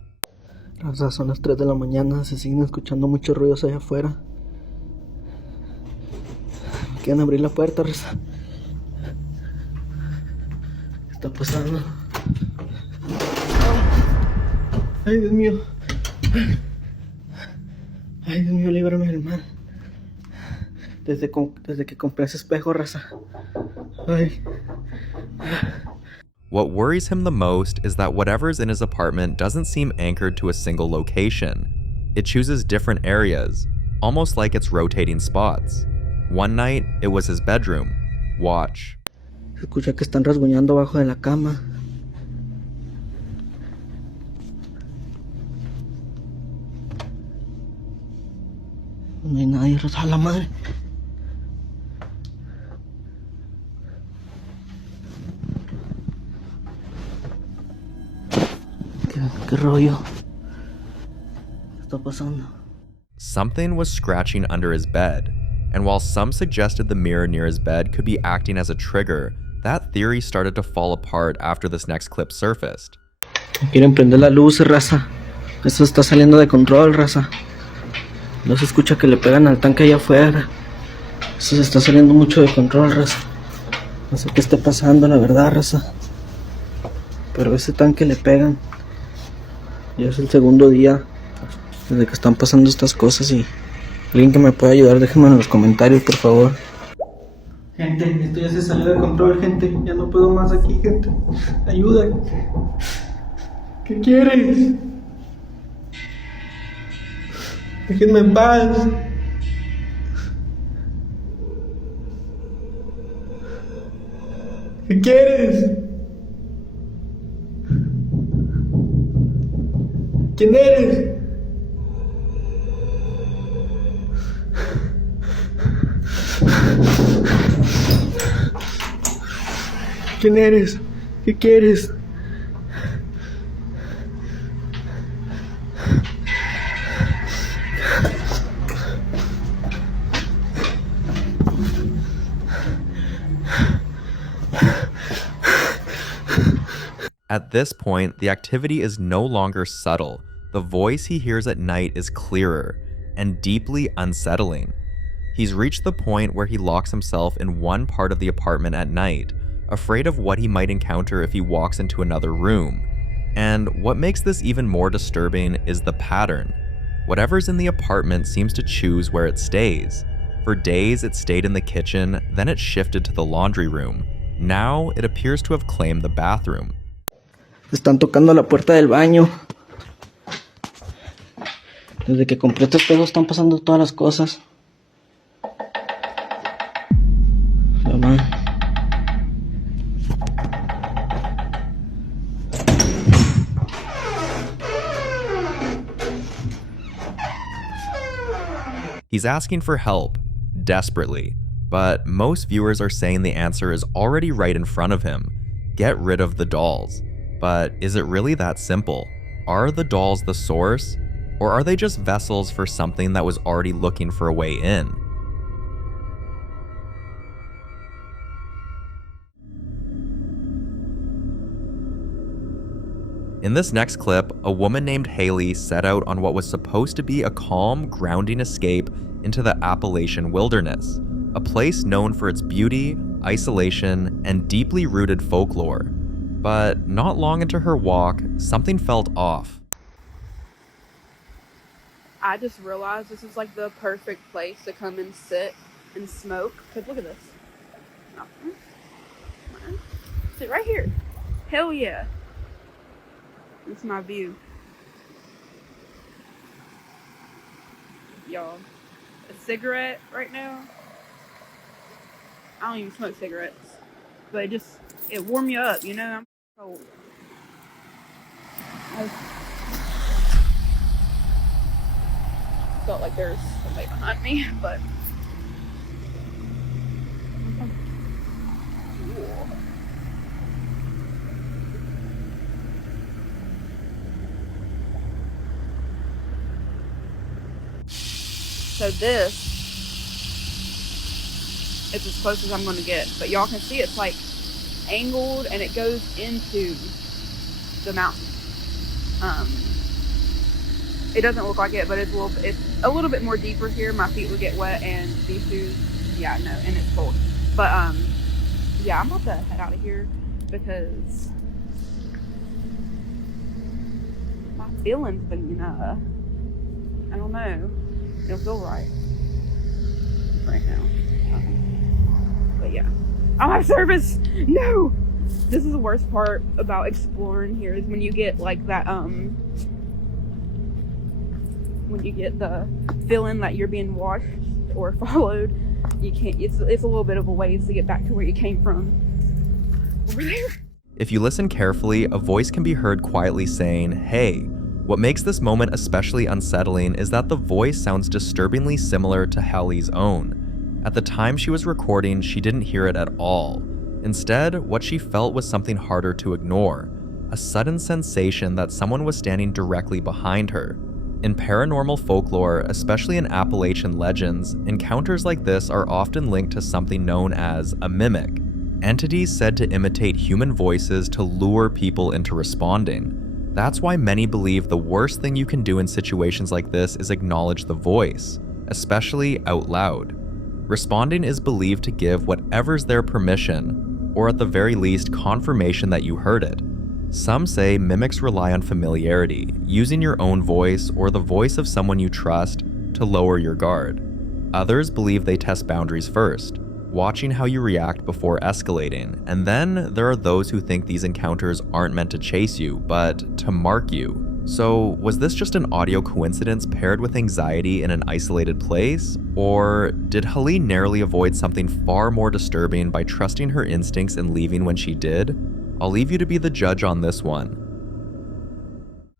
Raza, son las 3 de la mañana, se siguen escuchando muchos ruidos allá afuera. Quieren abrir la puerta, raza. ¿Qué está pasando? Ay, Dios mío. Ay, Dios mío, líbrame del mal. Desde que compré ese espejo, raza. Ay. What worries him the most is that whatever's in his apartment doesn't seem anchored to a single location. It chooses different areas, almost like it's rotating spots. One night, it was his bedroom. Watch. Se escucha que están rasguñando abajo de la cama. No hay nadie, raza, a la madre. ¿Qué rollo? ¿Qué está pasando? Something was scratching under his bed, and while some suggested the mirror near his bed could be acting as a trigger, that theory started to fall apart after this next clip surfaced. Quieren prender la luz, raza. Esto está saliendo de control, raza. No se escucha que le pegan al tanque allá afuera. Esto se está saliendo mucho de control, raza. No sé qué está pasando, la verdad, raza. Pero a ese tanque le pegan. Ya es el segundo día desde que están pasando estas cosas y alguien que me pueda ayudar, déjenme en los comentarios, por favor. Gente, esto ya se salió de control, gente. Ya no puedo más aquí, gente. Ayuda. ¿Qué quieres? Déjenme en paz. ¿Qué quieres? ¿Quién eres? ¿Quién eres? ¿Qué quieres? At this point, the activity is no longer subtle. The voice he hears at night is clearer and deeply unsettling. He's reached the point where he locks himself in one part of the apartment at night, afraid of what he might encounter if he walks into another room. And what makes this even more disturbing is the pattern. Whatever's in the apartment seems to choose where it stays. For days, it stayed in the kitchen, then it shifted to the laundry room. Now, it appears to have claimed the bathroom. Están tocando la puerta del baño. Desde que compré estos espejos están pasando todas las cosas. Mamá. He's asking for help, desperately, but most viewers are saying the answer is already right in front of him. Get rid of the dolls. But is it really that simple? Are the dolls the source? Or are they just vessels for something that was already looking for a way in? In this next clip, a woman named Haley set out on what was supposed to be a calm, grounding escape into the Appalachian wilderness, a place known for its beauty, isolation, and deeply rooted folklore. But not long into her walk, something felt off. I just realized this is like the perfect place to come and sit and smoke. Cause look at this. Sit right here. Hell yeah. It's my view. Y'all. A cigarette right now. I don't even smoke cigarettes. But it warm you up, you know? I'm cold. I felt like there's somebody behind me, but cool. So this is as close as I'm going to get, but y'all can see it's like angled and it goes into the mountain. It doesn't look like it, but it's a little bit more deeper here. My feet would get wet, and these shoes, yeah, no, and it's cold. But yeah, I'm about to head out of here because my feelings been, I don't know, it don't feel right now. But yeah, I don't have service. No, this is the worst part about exploring here is when you get like that when you get the feeling that you're being watched or followed. You can't, it's a little bit of a ways to get back to where you came from. Over there. If you listen carefully, a voice can be heard quietly saying, "Hey." What makes this moment especially unsettling is that the voice sounds disturbingly similar to Haley's own. At the time she was recording, she didn't hear it at all. Instead, what she felt was something harder to ignore, a sudden sensation that someone was standing directly behind her. In paranormal folklore, especially in Appalachian legends, encounters like this are often linked to something known as a mimic, entities said to imitate human voices to lure people into responding. That's why many believe the worst thing you can do in situations like this is acknowledge the voice, especially out loud. Responding is believed to give whatever's their permission, or at the very least confirmation that you heard it. Some say mimics rely on familiarity, using your own voice or the voice of someone you trust to lower your guard. Others believe they test boundaries first, watching how you react before escalating, and then there are those who think these encounters aren't meant to chase you, but to mark you. So, was this just an audio coincidence paired with anxiety in an isolated place? Or did Helene narrowly avoid something far more disturbing by trusting her instincts and leaving when she did? I'll leave you to be the judge on this one.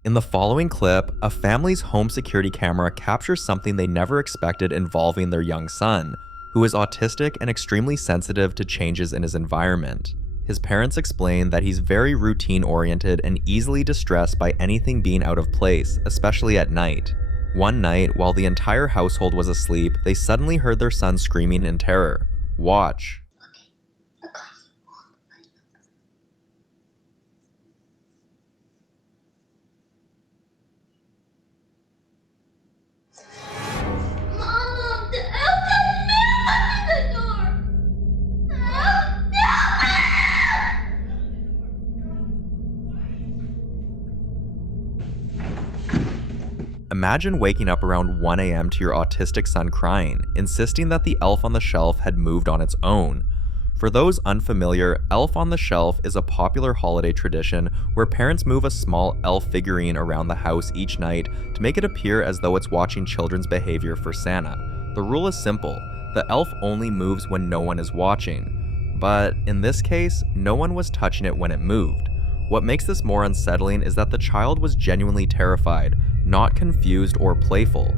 In the following clip, a family's home security camera captures something they never expected involving their young son, who is autistic and extremely sensitive to changes in his environment. His parents explain that he's very routine-oriented and easily distressed by anything being out of place, especially at night. One night, while the entire household was asleep, they suddenly heard their son screaming in terror. Watch. Imagine waking up around 1 a.m. to your autistic son crying, insisting that the elf on the shelf had moved on its own. For those unfamiliar, Elf on the Shelf is a popular holiday tradition where parents move a small elf figurine around the house each night to make it appear as though it's watching children's behavior for Santa. The rule is simple: the elf only moves when no one is watching. But in this case, no one was touching it when it moved. What makes this more unsettling is that the child was genuinely terrified, not confused or playful.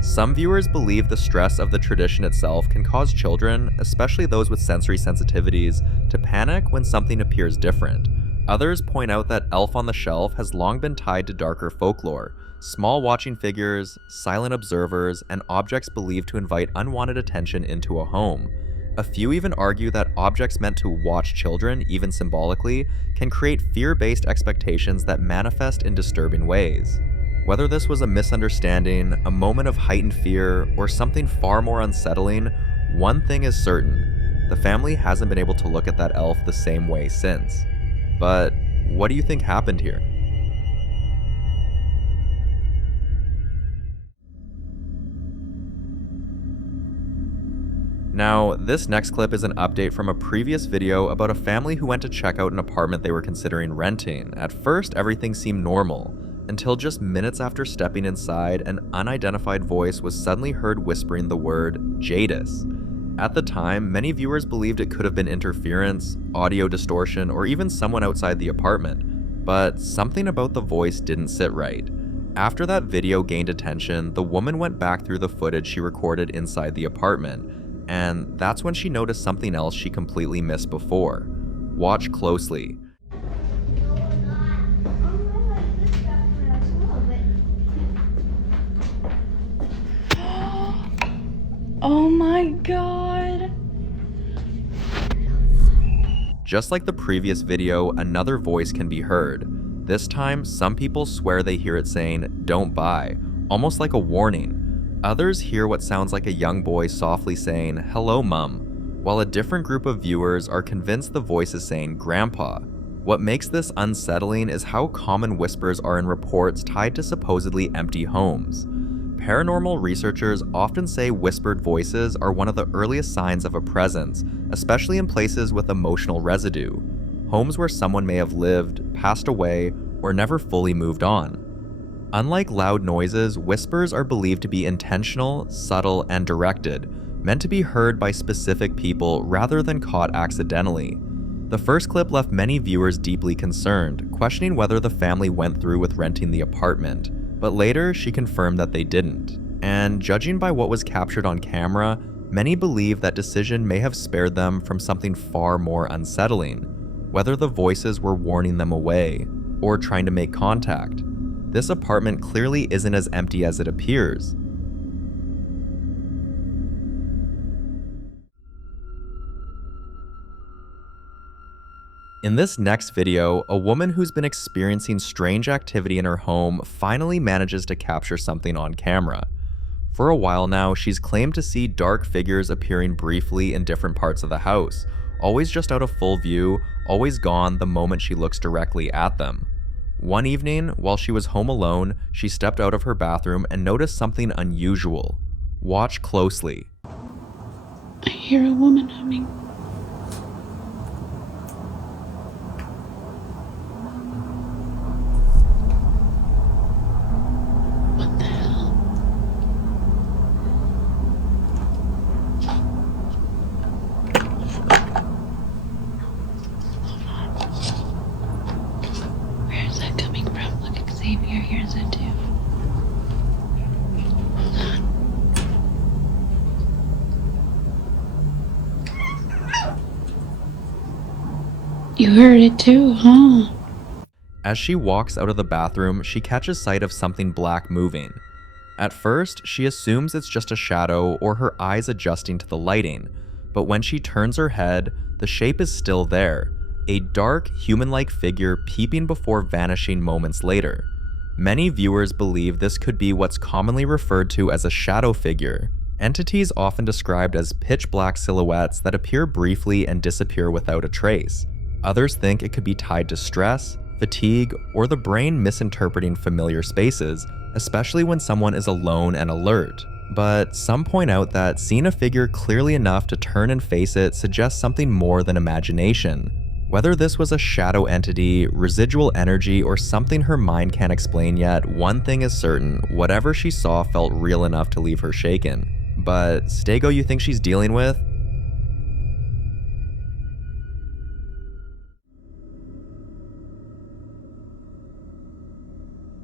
Some viewers believe the stress of the tradition itself can cause children, especially those with sensory sensitivities, to panic when something appears different. Others point out that Elf on the Shelf has long been tied to darker folklore: small watching figures, silent observers, and objects believed to invite unwanted attention into a home. A few even argue that objects meant to watch children, even symbolically, can create fear-based expectations that manifest in disturbing ways. Whether this was a misunderstanding, a moment of heightened fear, or something far more unsettling, one thing is certain: the family hasn't been able to look at that elf the same way since. But what do you think happened here? Now, this next clip is an update from a previous video about a family who went to check out an apartment they were considering renting. At first, everything seemed normal, until just minutes after stepping inside, an unidentified voice was suddenly heard whispering the word Jadis. At the time, many viewers believed it could have been interference, audio distortion, or even someone outside the apartment. But something about the voice didn't sit right. After that video gained attention, the woman went back through the footage she recorded inside the apartment, and that's when she noticed something else she completely missed before. Watch closely. Oh my god. Just like the previous video, another voice can be heard. This time, some people swear they hear it saying, "Don't buy," almost like a warning. Others hear what sounds like a young boy softly saying, "Hello, Mum," while a different group of viewers are convinced the voice is saying, "Grandpa." What makes this unsettling is how common whispers are in reports tied to supposedly empty homes. Paranormal researchers often say whispered voices are one of the earliest signs of a presence, especially in places with emotional residue, homes where someone may have lived, passed away, or never fully moved on. Unlike loud noises, whispers are believed to be intentional, subtle, and directed, meant to be heard by specific people rather than caught accidentally. The first clip left many viewers deeply concerned, questioning whether the family went through with renting the apartment. But later, she confirmed that they didn't. And judging by what was captured on camera, many believe that decision may have spared them from something far more unsettling, whether the voices were warning them away or trying to make contact. This apartment clearly isn't as empty as it appears. In this next video, a woman who's been experiencing strange activity in her home finally manages to capture something on camera. For a while now, she's claimed to see dark figures appearing briefly in different parts of the house, always just out of full view, always gone the moment she looks directly at them. One evening, while she was home alone, she stepped out of her bathroom and noticed something unusual. Watch closely. I hear a woman humming. What the hell? Hold on. Where is that coming from? Look, Xavier hears it too. Hold on. You heard it too, huh? As she walks out of the bathroom, she catches sight of something black moving. At first, she assumes it's just a shadow or her eyes adjusting to the lighting, but when she turns her head, the shape is still there, a dark, human-like figure peeping before vanishing moments later. Many viewers believe this could be what's commonly referred to as a shadow figure, entities often described as pitch-black silhouettes that appear briefly and disappear without a trace. Others think it could be tied to stress, fatigue, or the brain misinterpreting familiar spaces, especially when someone is alone and alert. But some point out that seeing a figure clearly enough to turn and face it suggests something more than imagination. Whether this was a shadow entity, residual energy, or something her mind can't explain yet, one thing is certain: whatever she saw felt real enough to leave her shaken. But Stego, you think she's dealing with?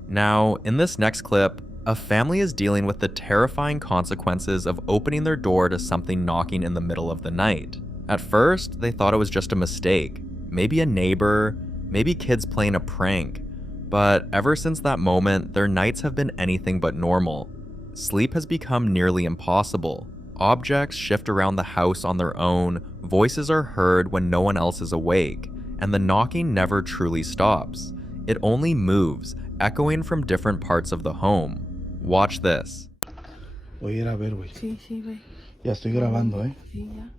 Now, in this next clip, a family is dealing with the terrifying consequences of opening their door to something knocking in the middle of the night. At first, they thought it was just a mistake, maybe a neighbor, maybe kids playing a prank, but ever since that moment, their nights have been anything but normal. Sleep has become nearly impossible. Objects shift around the house on their own, voices are heard when no one else is awake, and the knocking never truly stops. It only moves, echoing from different parts of the home. Watch this. Voy a ir a ver, güey. Sí, sí, güey. Ya estoy grabando, ¿eh? Sí, ya.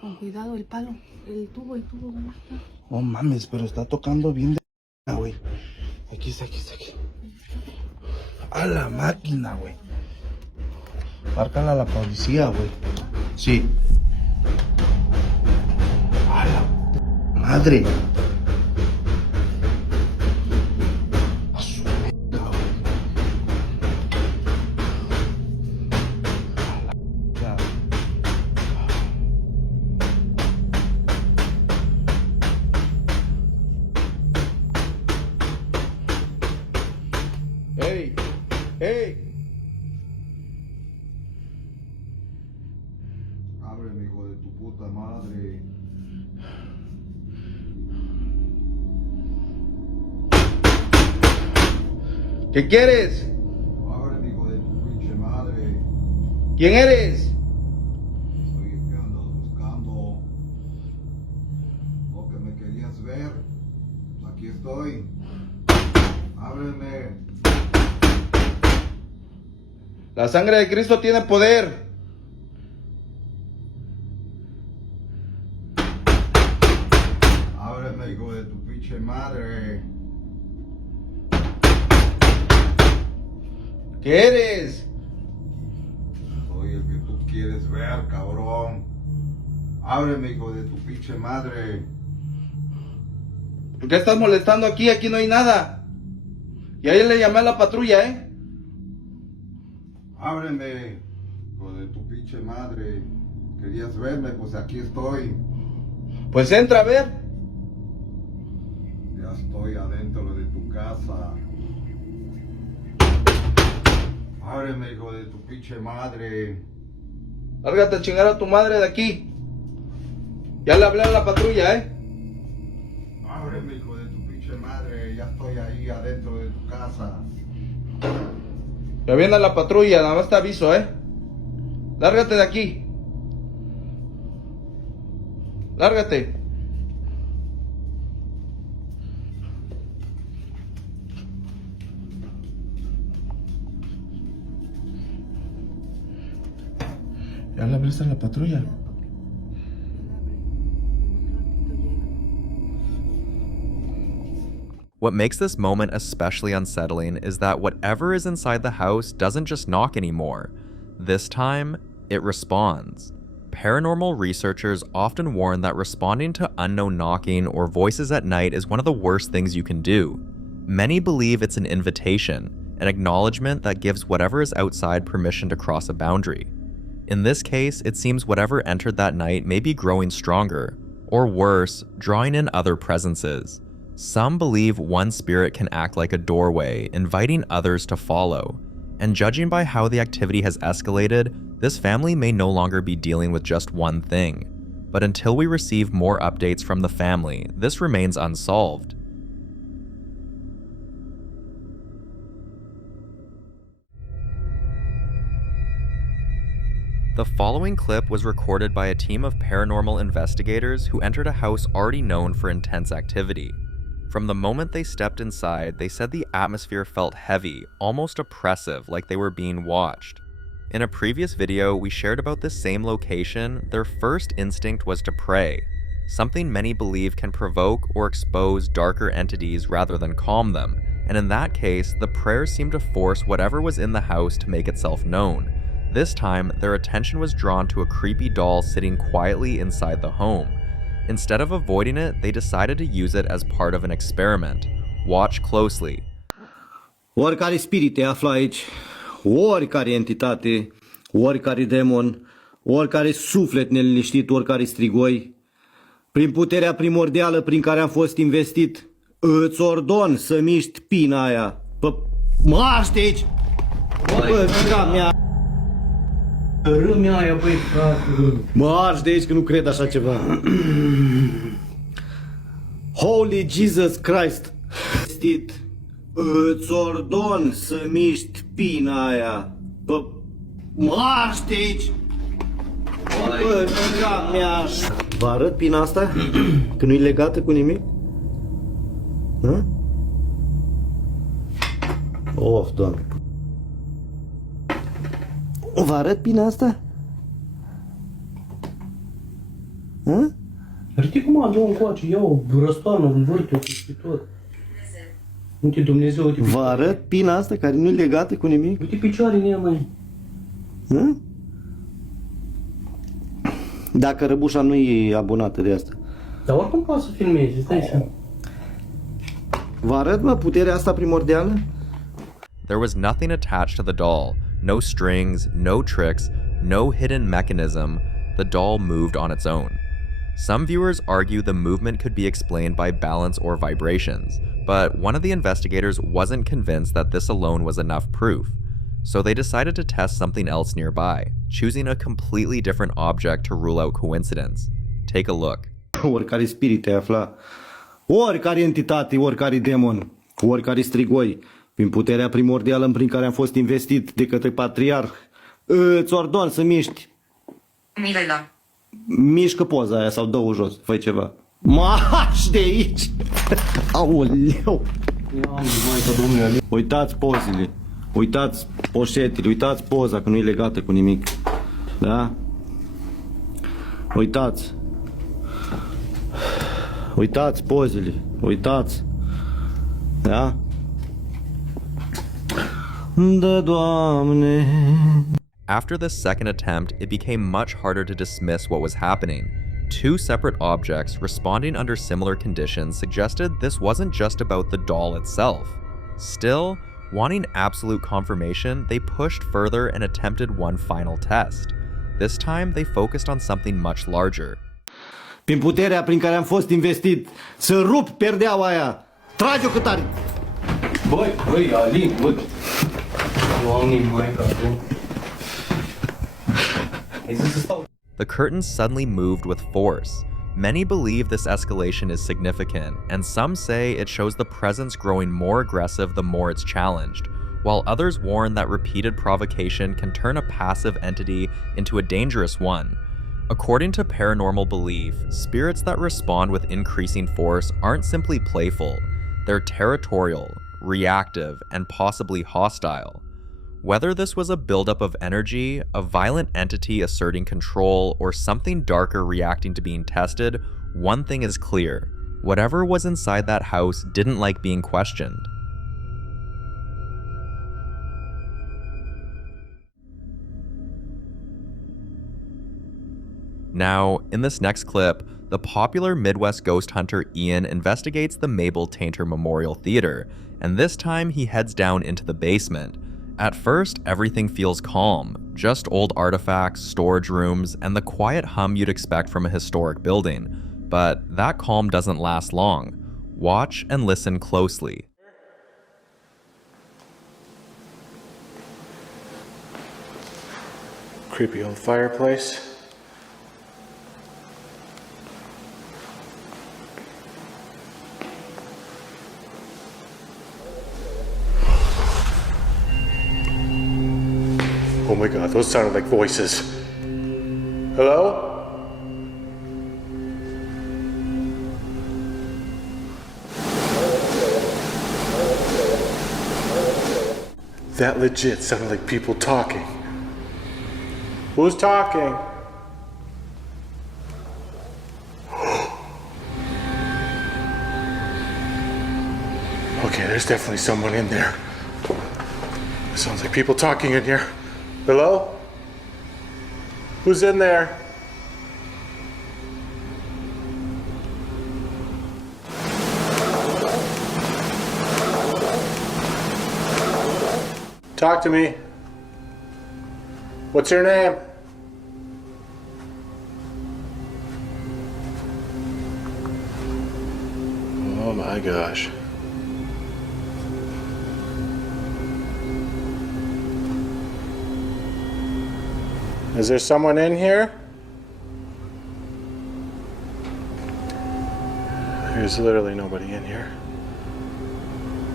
Con cuidado, el palo, el tubo, ¿dónde está? No mames, pero está tocando bien de güey. Aquí está, aquí está, aquí. A la máquina, güey. Márcala a la policía, güey. Sí. A la madre. A su verga, güey. A la... ¡Ey! ¡Ey! Ábreme, hijo de tu puta madre. ¿Qué quieres? Ábreme, hijo de tu pinche madre. ¿Quién eres? Soy el que andas buscando. Lo que me querías ver. Aquí estoy. Ábreme. La sangre de Cristo tiene poder. Ábreme, hijo de tu pinche madre. ¿Qué eres? Soy el que tú quieres ver, cabrón. Ábreme, hijo de tu pinche madre. ¿Por qué estás molestando aquí? Aquí no hay nada. Y ahí le llamé a la patrulla, ¿eh? Ábreme, hijo de tu pinche madre. Querías verme, pues aquí estoy. Pues entra a ver. Ya estoy adentro de tu casa. Ábreme, hijo de tu pinche madre. Lárgate a chingar a tu madre de aquí. Ya le hablé a la patrulla, ¿eh? Ábreme, hijo de tu pinche madre. Ya estoy ahí adentro de tu casa. Ya viene la patrulla, nada más te aviso, ¿eh? Lárgate de aquí. Lárgate. ¿Ya le hablaste a la patrulla? What makes this moment especially unsettling is that whatever is inside the house doesn't just knock anymore. This time, it responds. Paranormal researchers often warn that responding to unknown knocking or voices at night is one of the worst things you can do. Many believe it's an invitation, an acknowledgement that gives whatever is outside permission to cross a boundary. In this case, it seems whatever entered that night may be growing stronger, or worse, drawing in other presences. Some believe one spirit can act like a doorway, inviting others to follow. And judging by how the activity has escalated, this family may no longer be dealing with just one thing. But until we receive more updates from the family, this remains unsolved. The following clip was recorded by a team of paranormal investigators who entered a house already known for intense activity. From the moment they stepped inside, they said the atmosphere felt heavy, almost oppressive, like they were being watched. In a previous video we shared about this same location, their first instinct was to pray, something many believe can provoke or expose darker entities rather than calm them, and in that case, the prayers seemed to force whatever was in the house to make itself known. This time, their attention was drawn to a creepy doll sitting quietly inside the home. Instead of avoiding it, they decided to use it as part of an experiment. Watch closely. Oricare spirit te află aici, oricare entitate, oricare demon, oricare suflet neliniștit, oricare strigoi, prin puterea primordială prin care am fost investit, îți ordon să miști pina aia. Marș de aici! Bă, ca mea! Râmea aia, băi, frate! Marș de aici, că nu cred așa ceva. Holy Jesus Christ! Îți ordon să miști pina aia. Marș de aici! Bă, ca mea! Vă arăt pina asta? Că nu-i legată cu nimic? Hă? Of, Doamne! Vă arăt pina asta? Hă? Uite cum am eu încoace, iau răstoarnă, învârt-o peste tot. Uite Dumnezeu, uite picioare. Vă arăt pina asta care nu-i legată cu nimic? Uite picioare în ea, măi. Hă? Dacă răbușa nu e abonată de asta. Dar oricum poți să filmezi, stai seama. Vă arăt, mă, puterea asta primordială? There was nothing attached to the doll. No strings, no tricks, no hidden mechanism. The doll moved on its own. Some viewers argue the movement could be explained by balance or vibrations, but one of the investigators wasn't convinced that this alone was enough proof. So they decided to test something else nearby, choosing a completely different object to rule out coincidence. Take a look. Oricare spirit te afla, oricare entitate, oricare demon, oricare strigoi, prin puterea primordială prin care am fost investit de către patriarh, îți ordon să miști. Mirela. Mișcă poza aia sau dă-o jos, fă ceva. Marș de aici! Aoleu! Uitați pozele, uitați poșetele, uitați poza că nu e legată cu nimic. Da? Uitați. Uitați pozele, uitați. Da? Da, Doamne. After the second attempt, it became much harder to dismiss what was happening. Two separate objects responding under similar conditions suggested this wasn't just about the doll itself. Still, wanting absolute confirmation, they pushed further and attempted one final test. This time, they focused on something much larger. Prin puterea prin care am fost investit, să rup perdeaua aia. Trage-o cât are. Băi, Alin, băi. The curtains suddenly moved with force. Many believe this escalation is significant, and some say it shows the presence growing more aggressive the more it's challenged, while others warn that repeated provocation can turn a passive entity into a dangerous one. According to paranormal belief, spirits that respond with increasing force aren't simply playful, they're territorial, reactive, and possibly hostile. Whether this was a buildup of energy, a violent entity asserting control, or something darker reacting to being tested, one thing is clear. Whatever was inside that house didn't like being questioned. Now, in this next clip, the popular Midwest ghost hunter Ian investigates the Mabel Tainter Memorial Theater, and this time he heads down into the basement. At first, everything feels calm, just old artifacts, storage rooms, and the quiet hum you'd expect from a historic building. But that calm doesn't last long. Watch and listen closely. Creepy old fireplace. Oh my god, those sounded like voices. Hello? That legit sounded like people talking. Who's talking? Okay, there's definitely someone in there. It sounds like people talking in here. Hello? Who's in there? Talk to me. What's your name? Oh my gosh. Is there someone in here? There's literally nobody in here.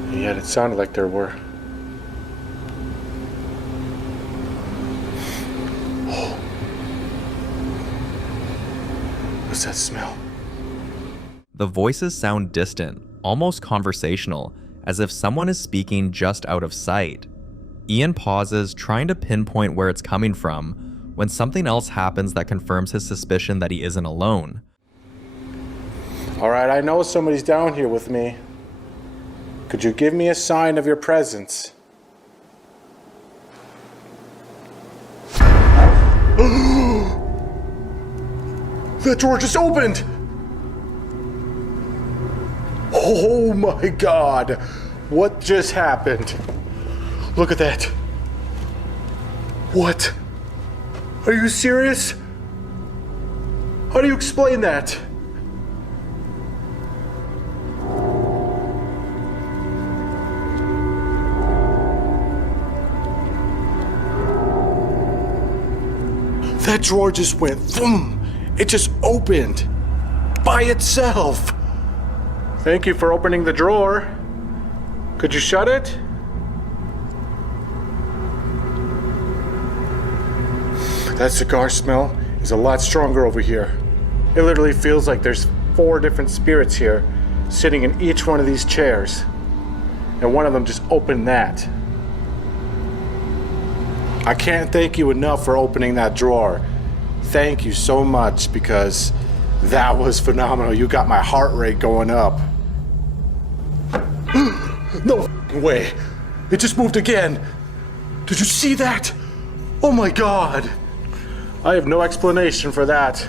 And yet it sounded like there were. Oh. What's that smell? The voices sound distant, almost conversational, as if someone is speaking just out of sight. Ian pauses, trying to pinpoint where it's coming from, when something else happens that confirms his suspicion that he isn't alone. Alright, I know somebody's down here with me. Could you give me a sign of your presence? That door just opened! Oh my god! What just happened? Look at that. What? Are you serious? How do you explain that? That drawer just went boom. It just opened by itself. Thank you for opening the drawer. Could you shut it? That cigar smell is a lot stronger over here. It literally feels like there's 4 different spirits here sitting in each one of these chairs. And one of them just opened that. I can't thank you enough for opening that drawer. Thank you so much, because that was phenomenal. You got my heart rate going up. No way. It just moved again. Did you see that? Oh my god. I have no explanation for that.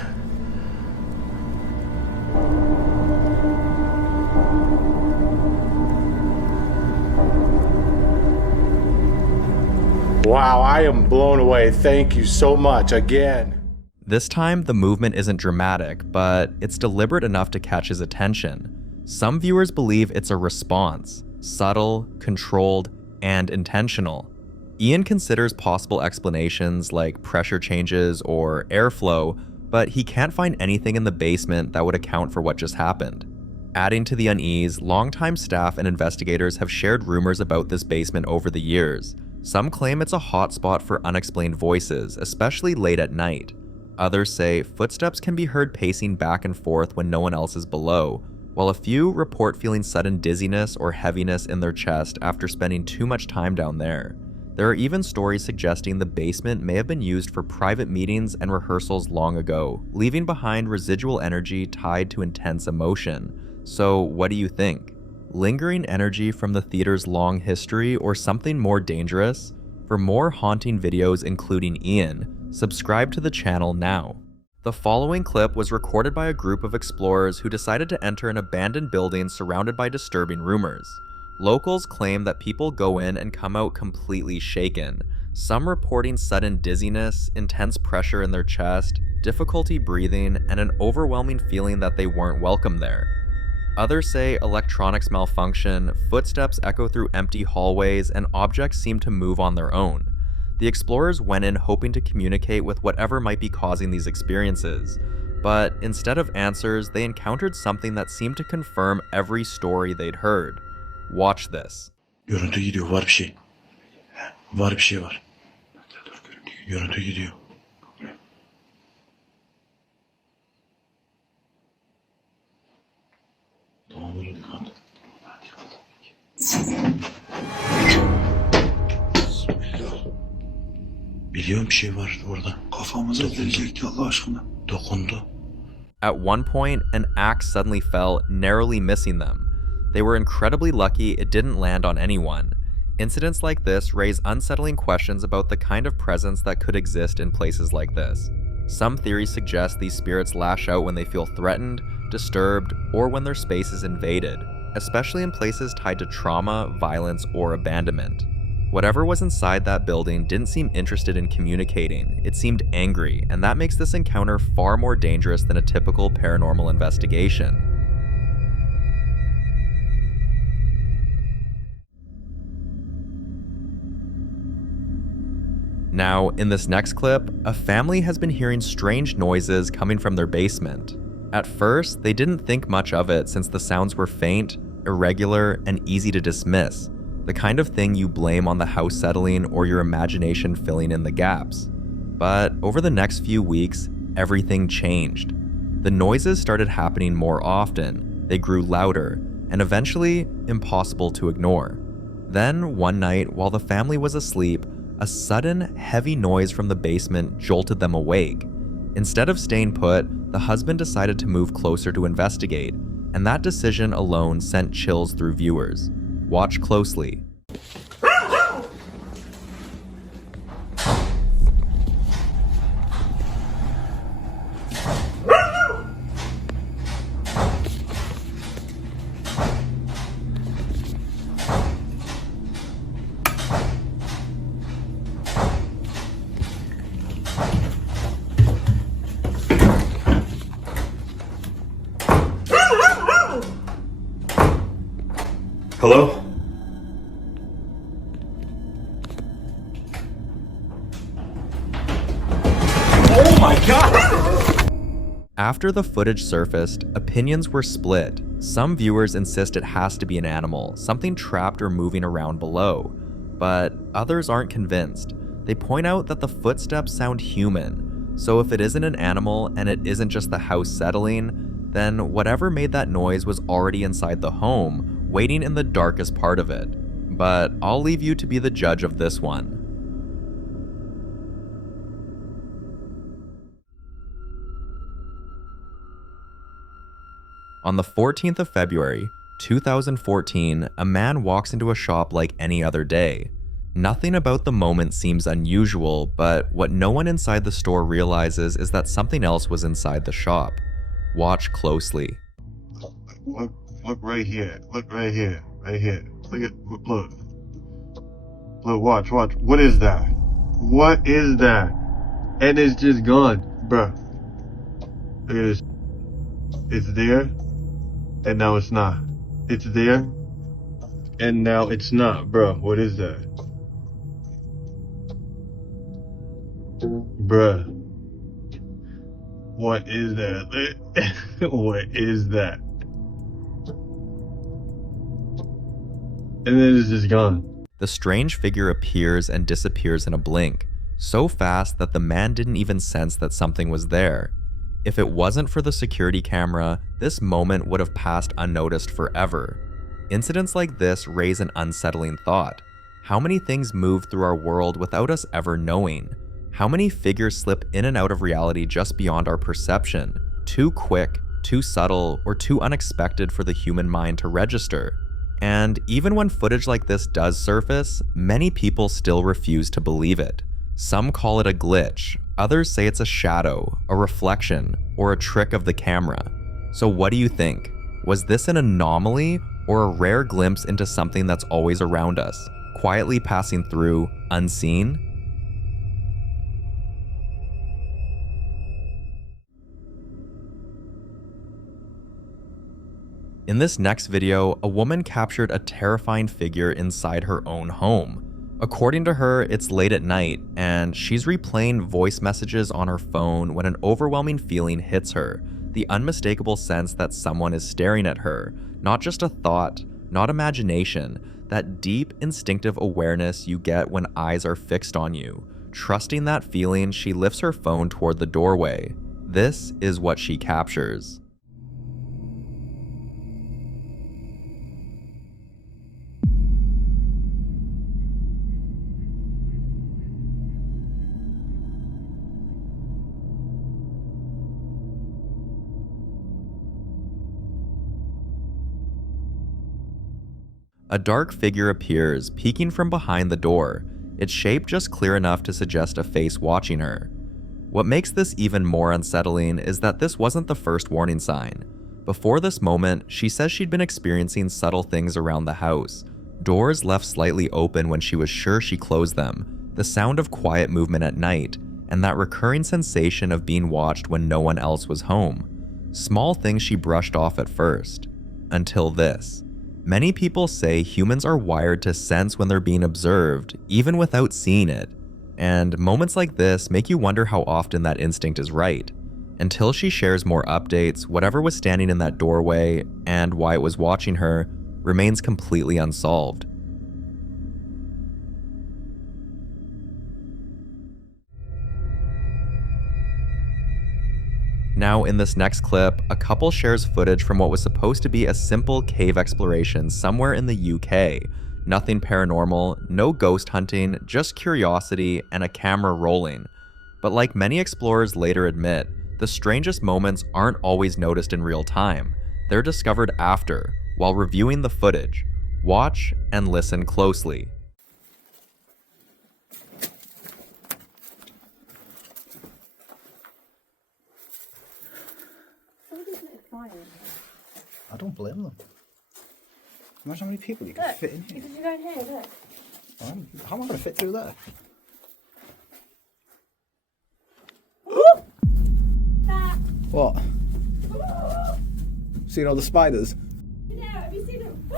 Wow, I am blown away. Thank you so much again. This time, the movement isn't dramatic, but it's deliberate enough to catch his attention. Some viewers believe it's a response, subtle, controlled, and intentional. Ian considers possible explanations like pressure changes or airflow, but he can't find anything in the basement that would account for what just happened. Adding to the unease, longtime staff and investigators have shared rumors about this basement over the years. Some claim it's a hotspot for unexplained voices, especially late at night. Others say footsteps can be heard pacing back and forth when no one else is below, while a few report feeling sudden dizziness or heaviness in their chest after spending too much time down there. There are even stories suggesting the basement may have been used for private meetings and rehearsals long ago, leaving behind residual energy tied to intense emotion. So what do you think? Lingering energy from the theater's long history, or something more dangerous? For more haunting videos including Ian, subscribe to the channel now. The following clip was recorded by a group of explorers who decided to enter an abandoned building surrounded by disturbing rumors. Locals claim that people go in and come out completely shaken, some reporting sudden dizziness, intense pressure in their chest, difficulty breathing, and an overwhelming feeling that they weren't welcome there. Others say electronics malfunction, footsteps echo through empty hallways, and objects seem to move on their own. The explorers went in hoping to communicate with whatever might be causing these experiences, but instead of answers, they encountered something that seemed to confirm every story they'd heard. Watch this. Görüntü gidiyor, var bir şey. Var bir şey var. Görüntü gidiyor. Tamam, böyle dikkat. Biliyorum bir şey var orada. Kafamıza gelecekti Allah aşkına. Dokundu. At one point, an axe suddenly fell, narrowly missing them. They were incredibly lucky it didn't land on anyone. Incidents like this raise unsettling questions about the kind of presence that could exist in places like this. Some theories suggest these spirits lash out when they feel threatened, disturbed, or when their space is invaded, especially in places tied to trauma, violence, or abandonment. Whatever was inside that building didn't seem interested in communicating. It seemed angry, and that makes this encounter far more dangerous than a typical paranormal investigation. Now, in this next clip, a family has been hearing strange noises coming from their basement. At first, they didn't think much of it since the sounds were faint, irregular, and easy to dismiss, the kind of thing you blame on the house settling or your imagination filling in the gaps. But over the next few weeks, everything changed. The noises started happening more often, they grew louder, and eventually impossible to ignore. Then, one night, while the family was asleep, a sudden, heavy noise from the basement jolted them awake. Instead of staying put, the husband decided to move closer to investigate, and that decision alone sent chills through viewers. Watch closely. Hello? Oh my god! After the footage surfaced, opinions were split. Some viewers insist it has to be an animal, something trapped or moving around below. But others aren't convinced. They point out that the footsteps sound human. So if it isn't an animal and it isn't just the house settling, then whatever made that noise was already inside the home, waiting in the darkest part of it. But I'll leave you to be the judge of this one. On the 14th of February, 2014, a man walks into a shop like any other day. Nothing about the moment seems unusual, but what no one inside the store realizes is that something else was inside the shop. Watch closely. Look right here. Look right here. Right here. Look. Look, watch. What is that? What is that? And it's just gone, bruh. Look at this. It's there, and now it's not. It's there, and now it's not, bruh. What is that? Bruh. What is that? What is that? And then it's just gone. The strange figure appears and disappears in a blink, so fast that the man didn't even sense that something was there. If it wasn't for the security camera, this moment would have passed unnoticed forever. Incidents like this raise an unsettling thought. How many things move through our world without us ever knowing? How many figures slip in and out of reality just beyond our perception? Too quick, too subtle, or too unexpected for the human mind to register. And even when footage like this does surface, many people still refuse to believe it. Some call it a glitch, others say it's a shadow, a reflection, or a trick of the camera. So what do you think? Was this an anomaly or a rare glimpse into something that's always around us, quietly passing through, unseen? In this next video, a woman captured a terrifying figure inside her own home. According to her, it's late at night, and she's replaying voice messages on her phone when an overwhelming feeling hits her, the unmistakable sense that someone is staring at her, not just a thought, not imagination, that deep instinctive awareness you get when eyes are fixed on you. Trusting that feeling, she lifts her phone toward the doorway. This is what she captures. A dark figure appears, peeking from behind the door, its shape just clear enough to suggest a face watching her. What makes this even more unsettling is that this wasn't the first warning sign. Before this moment, she says she'd been experiencing subtle things around the house. Doors left slightly open when she was sure she closed them, the sound of quiet movement at night, and that recurring sensation of being watched when no one else was home. Small things she brushed off at first. Until this. Many people say humans are wired to sense when they're being observed, even without seeing it. And moments like this make you wonder how often that instinct is right. Until she shares more updates, whatever was standing in that doorway and why it was watching her remains completely unsolved. Now, in this next clip, a couple shares footage from what was supposed to be a simple cave exploration somewhere in the UK. Nothing paranormal, no ghost hunting, just curiosity and a camera rolling. But like many explorers later admit, the strangest moments aren't always noticed in real time. They're discovered after, while reviewing the footage. Watch and listen closely. I don't blame them. Imagine how many people you can fit in here. Because you go in here, look. How am I going to fit through there? What? Seen all the spiders? Yeah, have you seen them?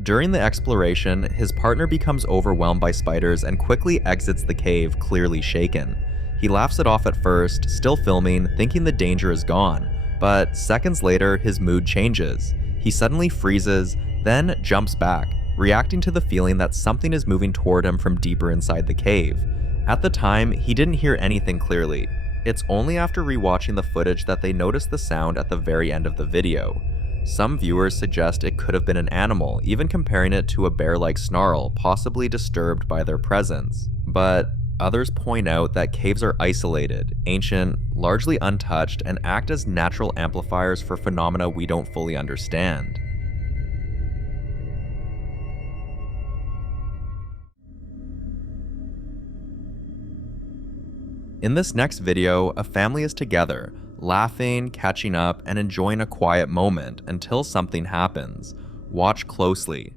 During the exploration, his partner becomes overwhelmed by spiders and quickly exits the cave, clearly shaken. He laughs it off at first, still filming, thinking the danger is gone, but seconds later, his mood changes. He suddenly freezes, then jumps back, reacting to the feeling that something is moving toward him from deeper inside the cave. At the time, he didn't hear anything clearly. It's only after rewatching the footage that they notice the sound at the very end of the video. Some viewers suggest it could have been an animal, even comparing it to a bear-like snarl, possibly disturbed by their presence. But others point out that caves are isolated, ancient, largely untouched, and act as natural amplifiers for phenomena we don't fully understand. In this next video, a family is together, laughing, catching up, and enjoying a quiet moment until something happens. Watch closely.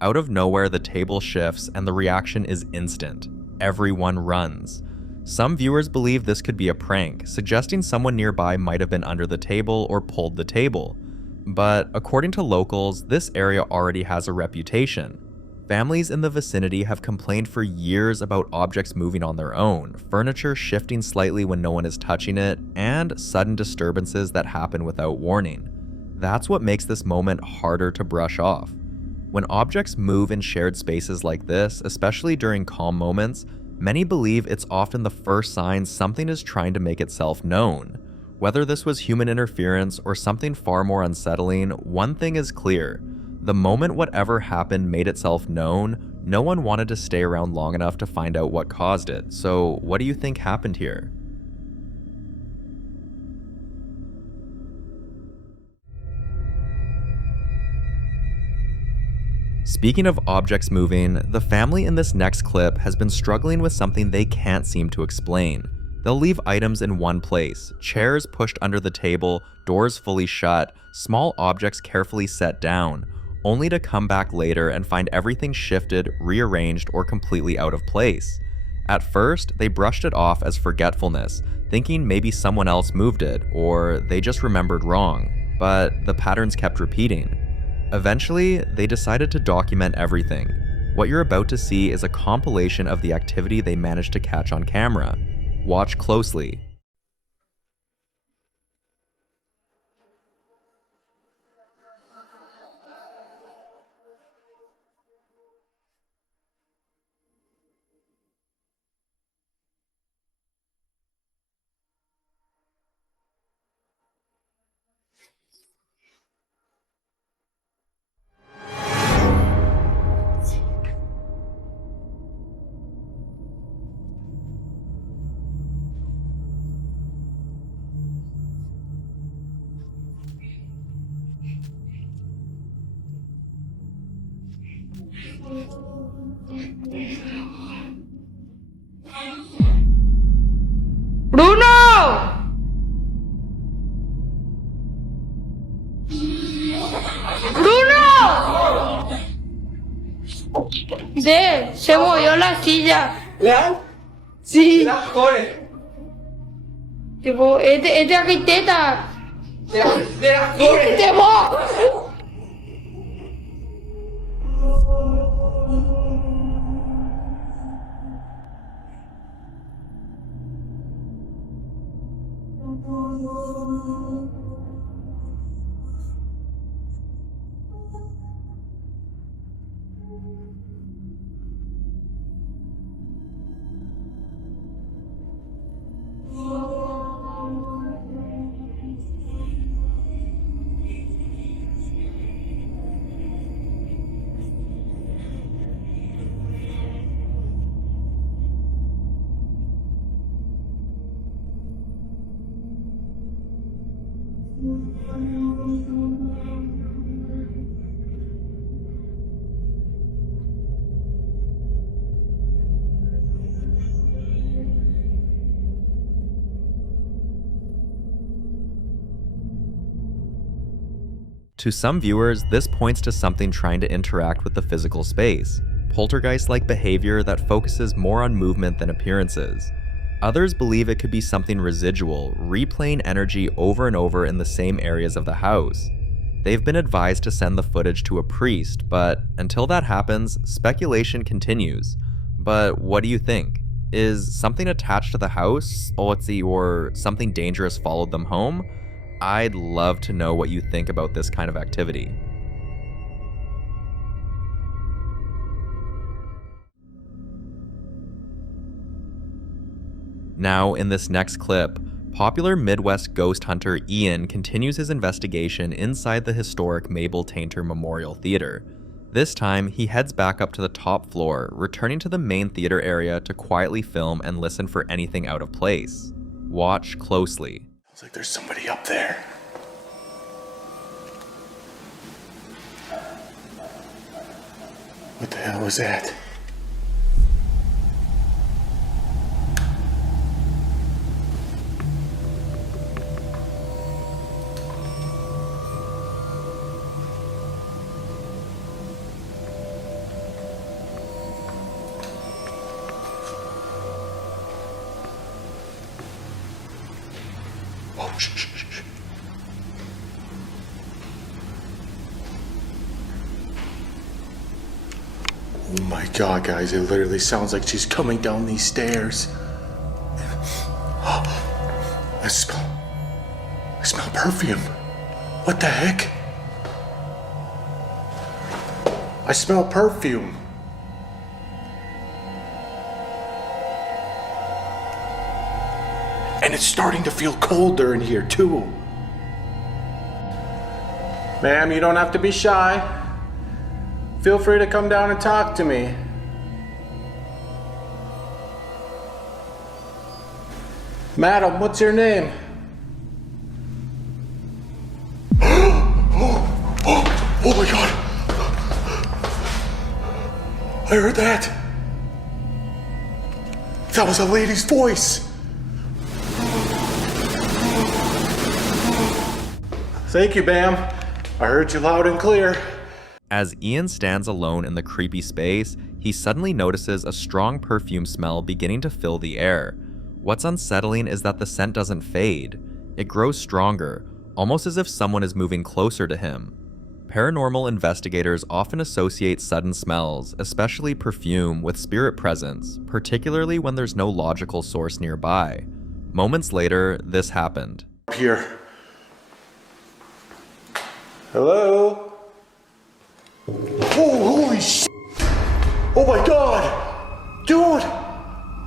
Out of nowhere, the table shifts and the reaction is instant. Everyone runs. Some viewers believe this could be a prank, suggesting someone nearby might have been under the table or pulled the table. But according to locals, this area already has a reputation. Families in the vicinity have complained for years about objects moving on their own, furniture shifting slightly when no one is touching it, and sudden disturbances that happen without warning. That's what makes this moment harder to brush off. When objects move in shared spaces like this, especially during calm moments, many believe it's often the first sign something is trying to make itself known. Whether this was human interference or something far more unsettling, one thing is clear. The moment whatever happened made itself known, no one wanted to stay around long enough to find out what caused it. So what do you think happened here? Speaking of objects moving, the family in this next clip has been struggling with something they can't seem to explain. They'll leave items in one place, chairs pushed under the table, doors fully shut, small objects carefully set down, only to come back later and find everything shifted, rearranged, or completely out of place. At first, they brushed it off as forgetfulness, thinking maybe someone else moved it, or they just remembered wrong, but the patterns kept repeating. Eventually, they decided to document everything. What you're about to see is a compilation of the activity they managed to catch on camera. Watch closely. ¡Bruno! ¡Bruno! Se movió la silla. ¿Leal? Sí. Corre. Tipo, es de arquitecta. Corre. ¡Te va! To some viewers, this points to something trying to interact with the physical space, poltergeist-like behavior that focuses more on movement than appearances. Others believe it could be something residual, replaying energy over and over in the same areas of the house. They've been advised to send the footage to a priest, but until that happens, speculation continues. But what do you think? Is something attached to the house, or something dangerous followed them home? I'd love to know what you think about this kind of activity. Now, in this next clip, popular Midwest ghost hunter Ian continues his investigation inside the historic Mabel Tainter Memorial Theater. This time, he heads back up to the top floor, returning to the main theater area to quietly film and listen for anything out of place. Watch closely. It's like there's somebody up there. What the hell was that? Oh, shh, shh, shh. Oh my god, guys, it literally sounds like she's coming down these stairs. I smell perfume. What the heck? I smell perfume. And it's starting to feel colder in here too. Ma'am, you don't have to be shy. Feel free to come down and talk to me. Madam, what's your name? Oh my god! I heard that! That was a lady's voice! Thank you, Bam. I heard you loud and clear. As Ian stands alone in the creepy space, he suddenly notices a strong perfume smell beginning to fill the air. What's unsettling is that the scent doesn't fade. It grows stronger, almost as if someone is moving closer to him. Paranormal investigators often associate sudden smells, especially perfume, with spirit presence, particularly when there's no logical source nearby. Moments later, this happened. Here. Hello? Oh, holy shit! Oh my god! Dude!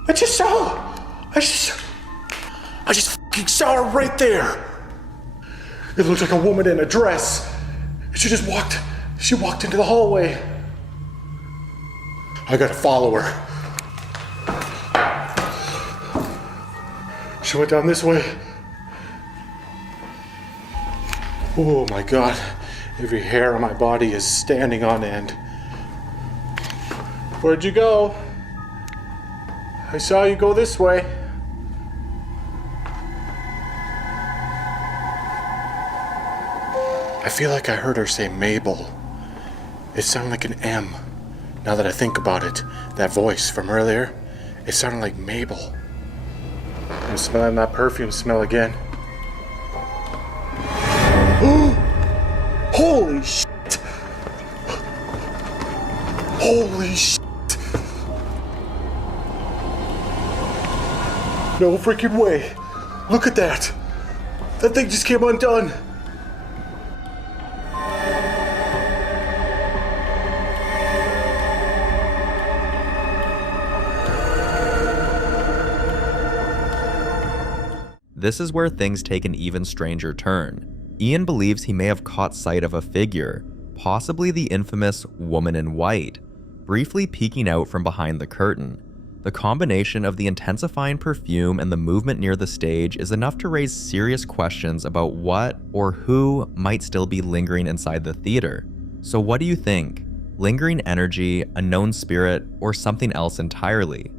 I just fucking saw her right there! It looked like a woman in a dress. She walked into the hallway. I gotta follow her. She went down this way. Oh my god. Every hair on my body is standing on end. Where'd you go? I saw you go this way. I feel like I heard her say Mabel. It sounded like an M. Now that I think about it, that voice from earlier, it sounded like Mabel. I'm smelling that perfume smell again. Holy shit! Holy shit! No freaking way! Look at that! That thing just came undone! This is where things take an even stranger turn. Ian believes he may have caught sight of a figure, possibly the infamous woman in white, briefly peeking out from behind the curtain. The combination of the intensifying perfume and the movement near the stage is enough to raise serious questions about what or who might still be lingering inside the theater. So what do you think? Lingering energy, a known spirit, or something else entirely?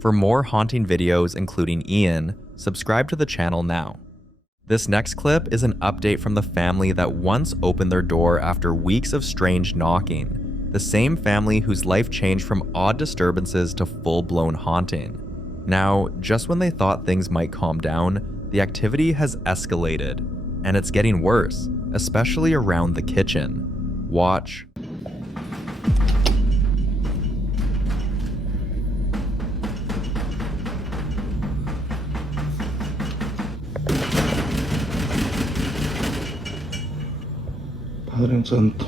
For more haunting videos including Ian, subscribe to the channel now. This next clip is an update from the family that once opened their door after weeks of strange knocking. The same family whose life changed from odd disturbances to full-blown haunting. Now, just when they thought things might calm down, the activity has escalated, and it's getting worse, especially around the kitchen. Watch. Padre Santo.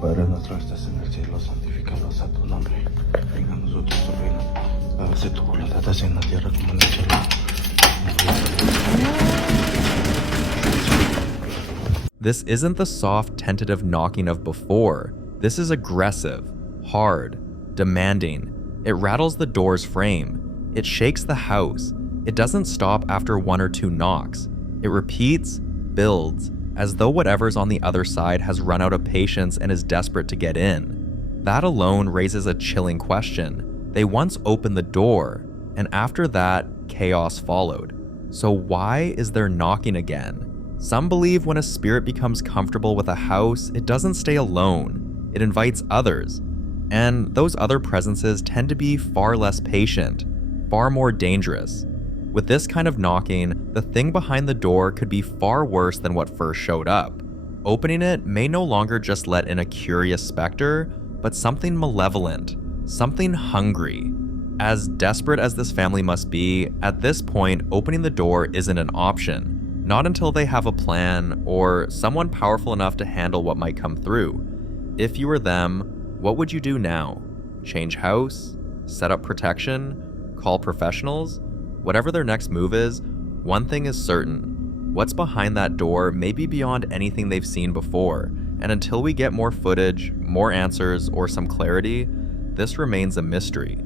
Padre nuestro que estás en el cielo, santificado sea tu nombre. Venga a nosotros tu reino. Hágase tu voluntad así en la tierra como en el cielo. This isn't the soft, tentative knocking of before. This is aggressive, hard, demanding. It rattles the door's frame. It shakes the house. It doesn't stop after one or two knocks. It repeats, builds, as though whatever's on the other side has run out of patience and is desperate to get in. That alone raises a chilling question. They once opened the door, and after that, chaos followed. So why is there knocking again? Some believe when a spirit becomes comfortable with a house, it doesn't stay alone. It invites others. And those other presences tend to be far less patient, far more dangerous. With this kind of knocking, the thing behind the door could be far worse than what first showed up. Opening it may no longer just let in a curious specter, but something malevolent, something hungry. As desperate as this family must be, at this point, opening the door isn't an option. Not until they have a plan or someone powerful enough to handle what might come through. If you were them, what would you do now? Change house? Set up protection? Call professionals? Whatever their next move is, one thing is certain. What's behind that door may be beyond anything they've seen before, and until we get more footage, more answers, or some clarity, this remains a mystery.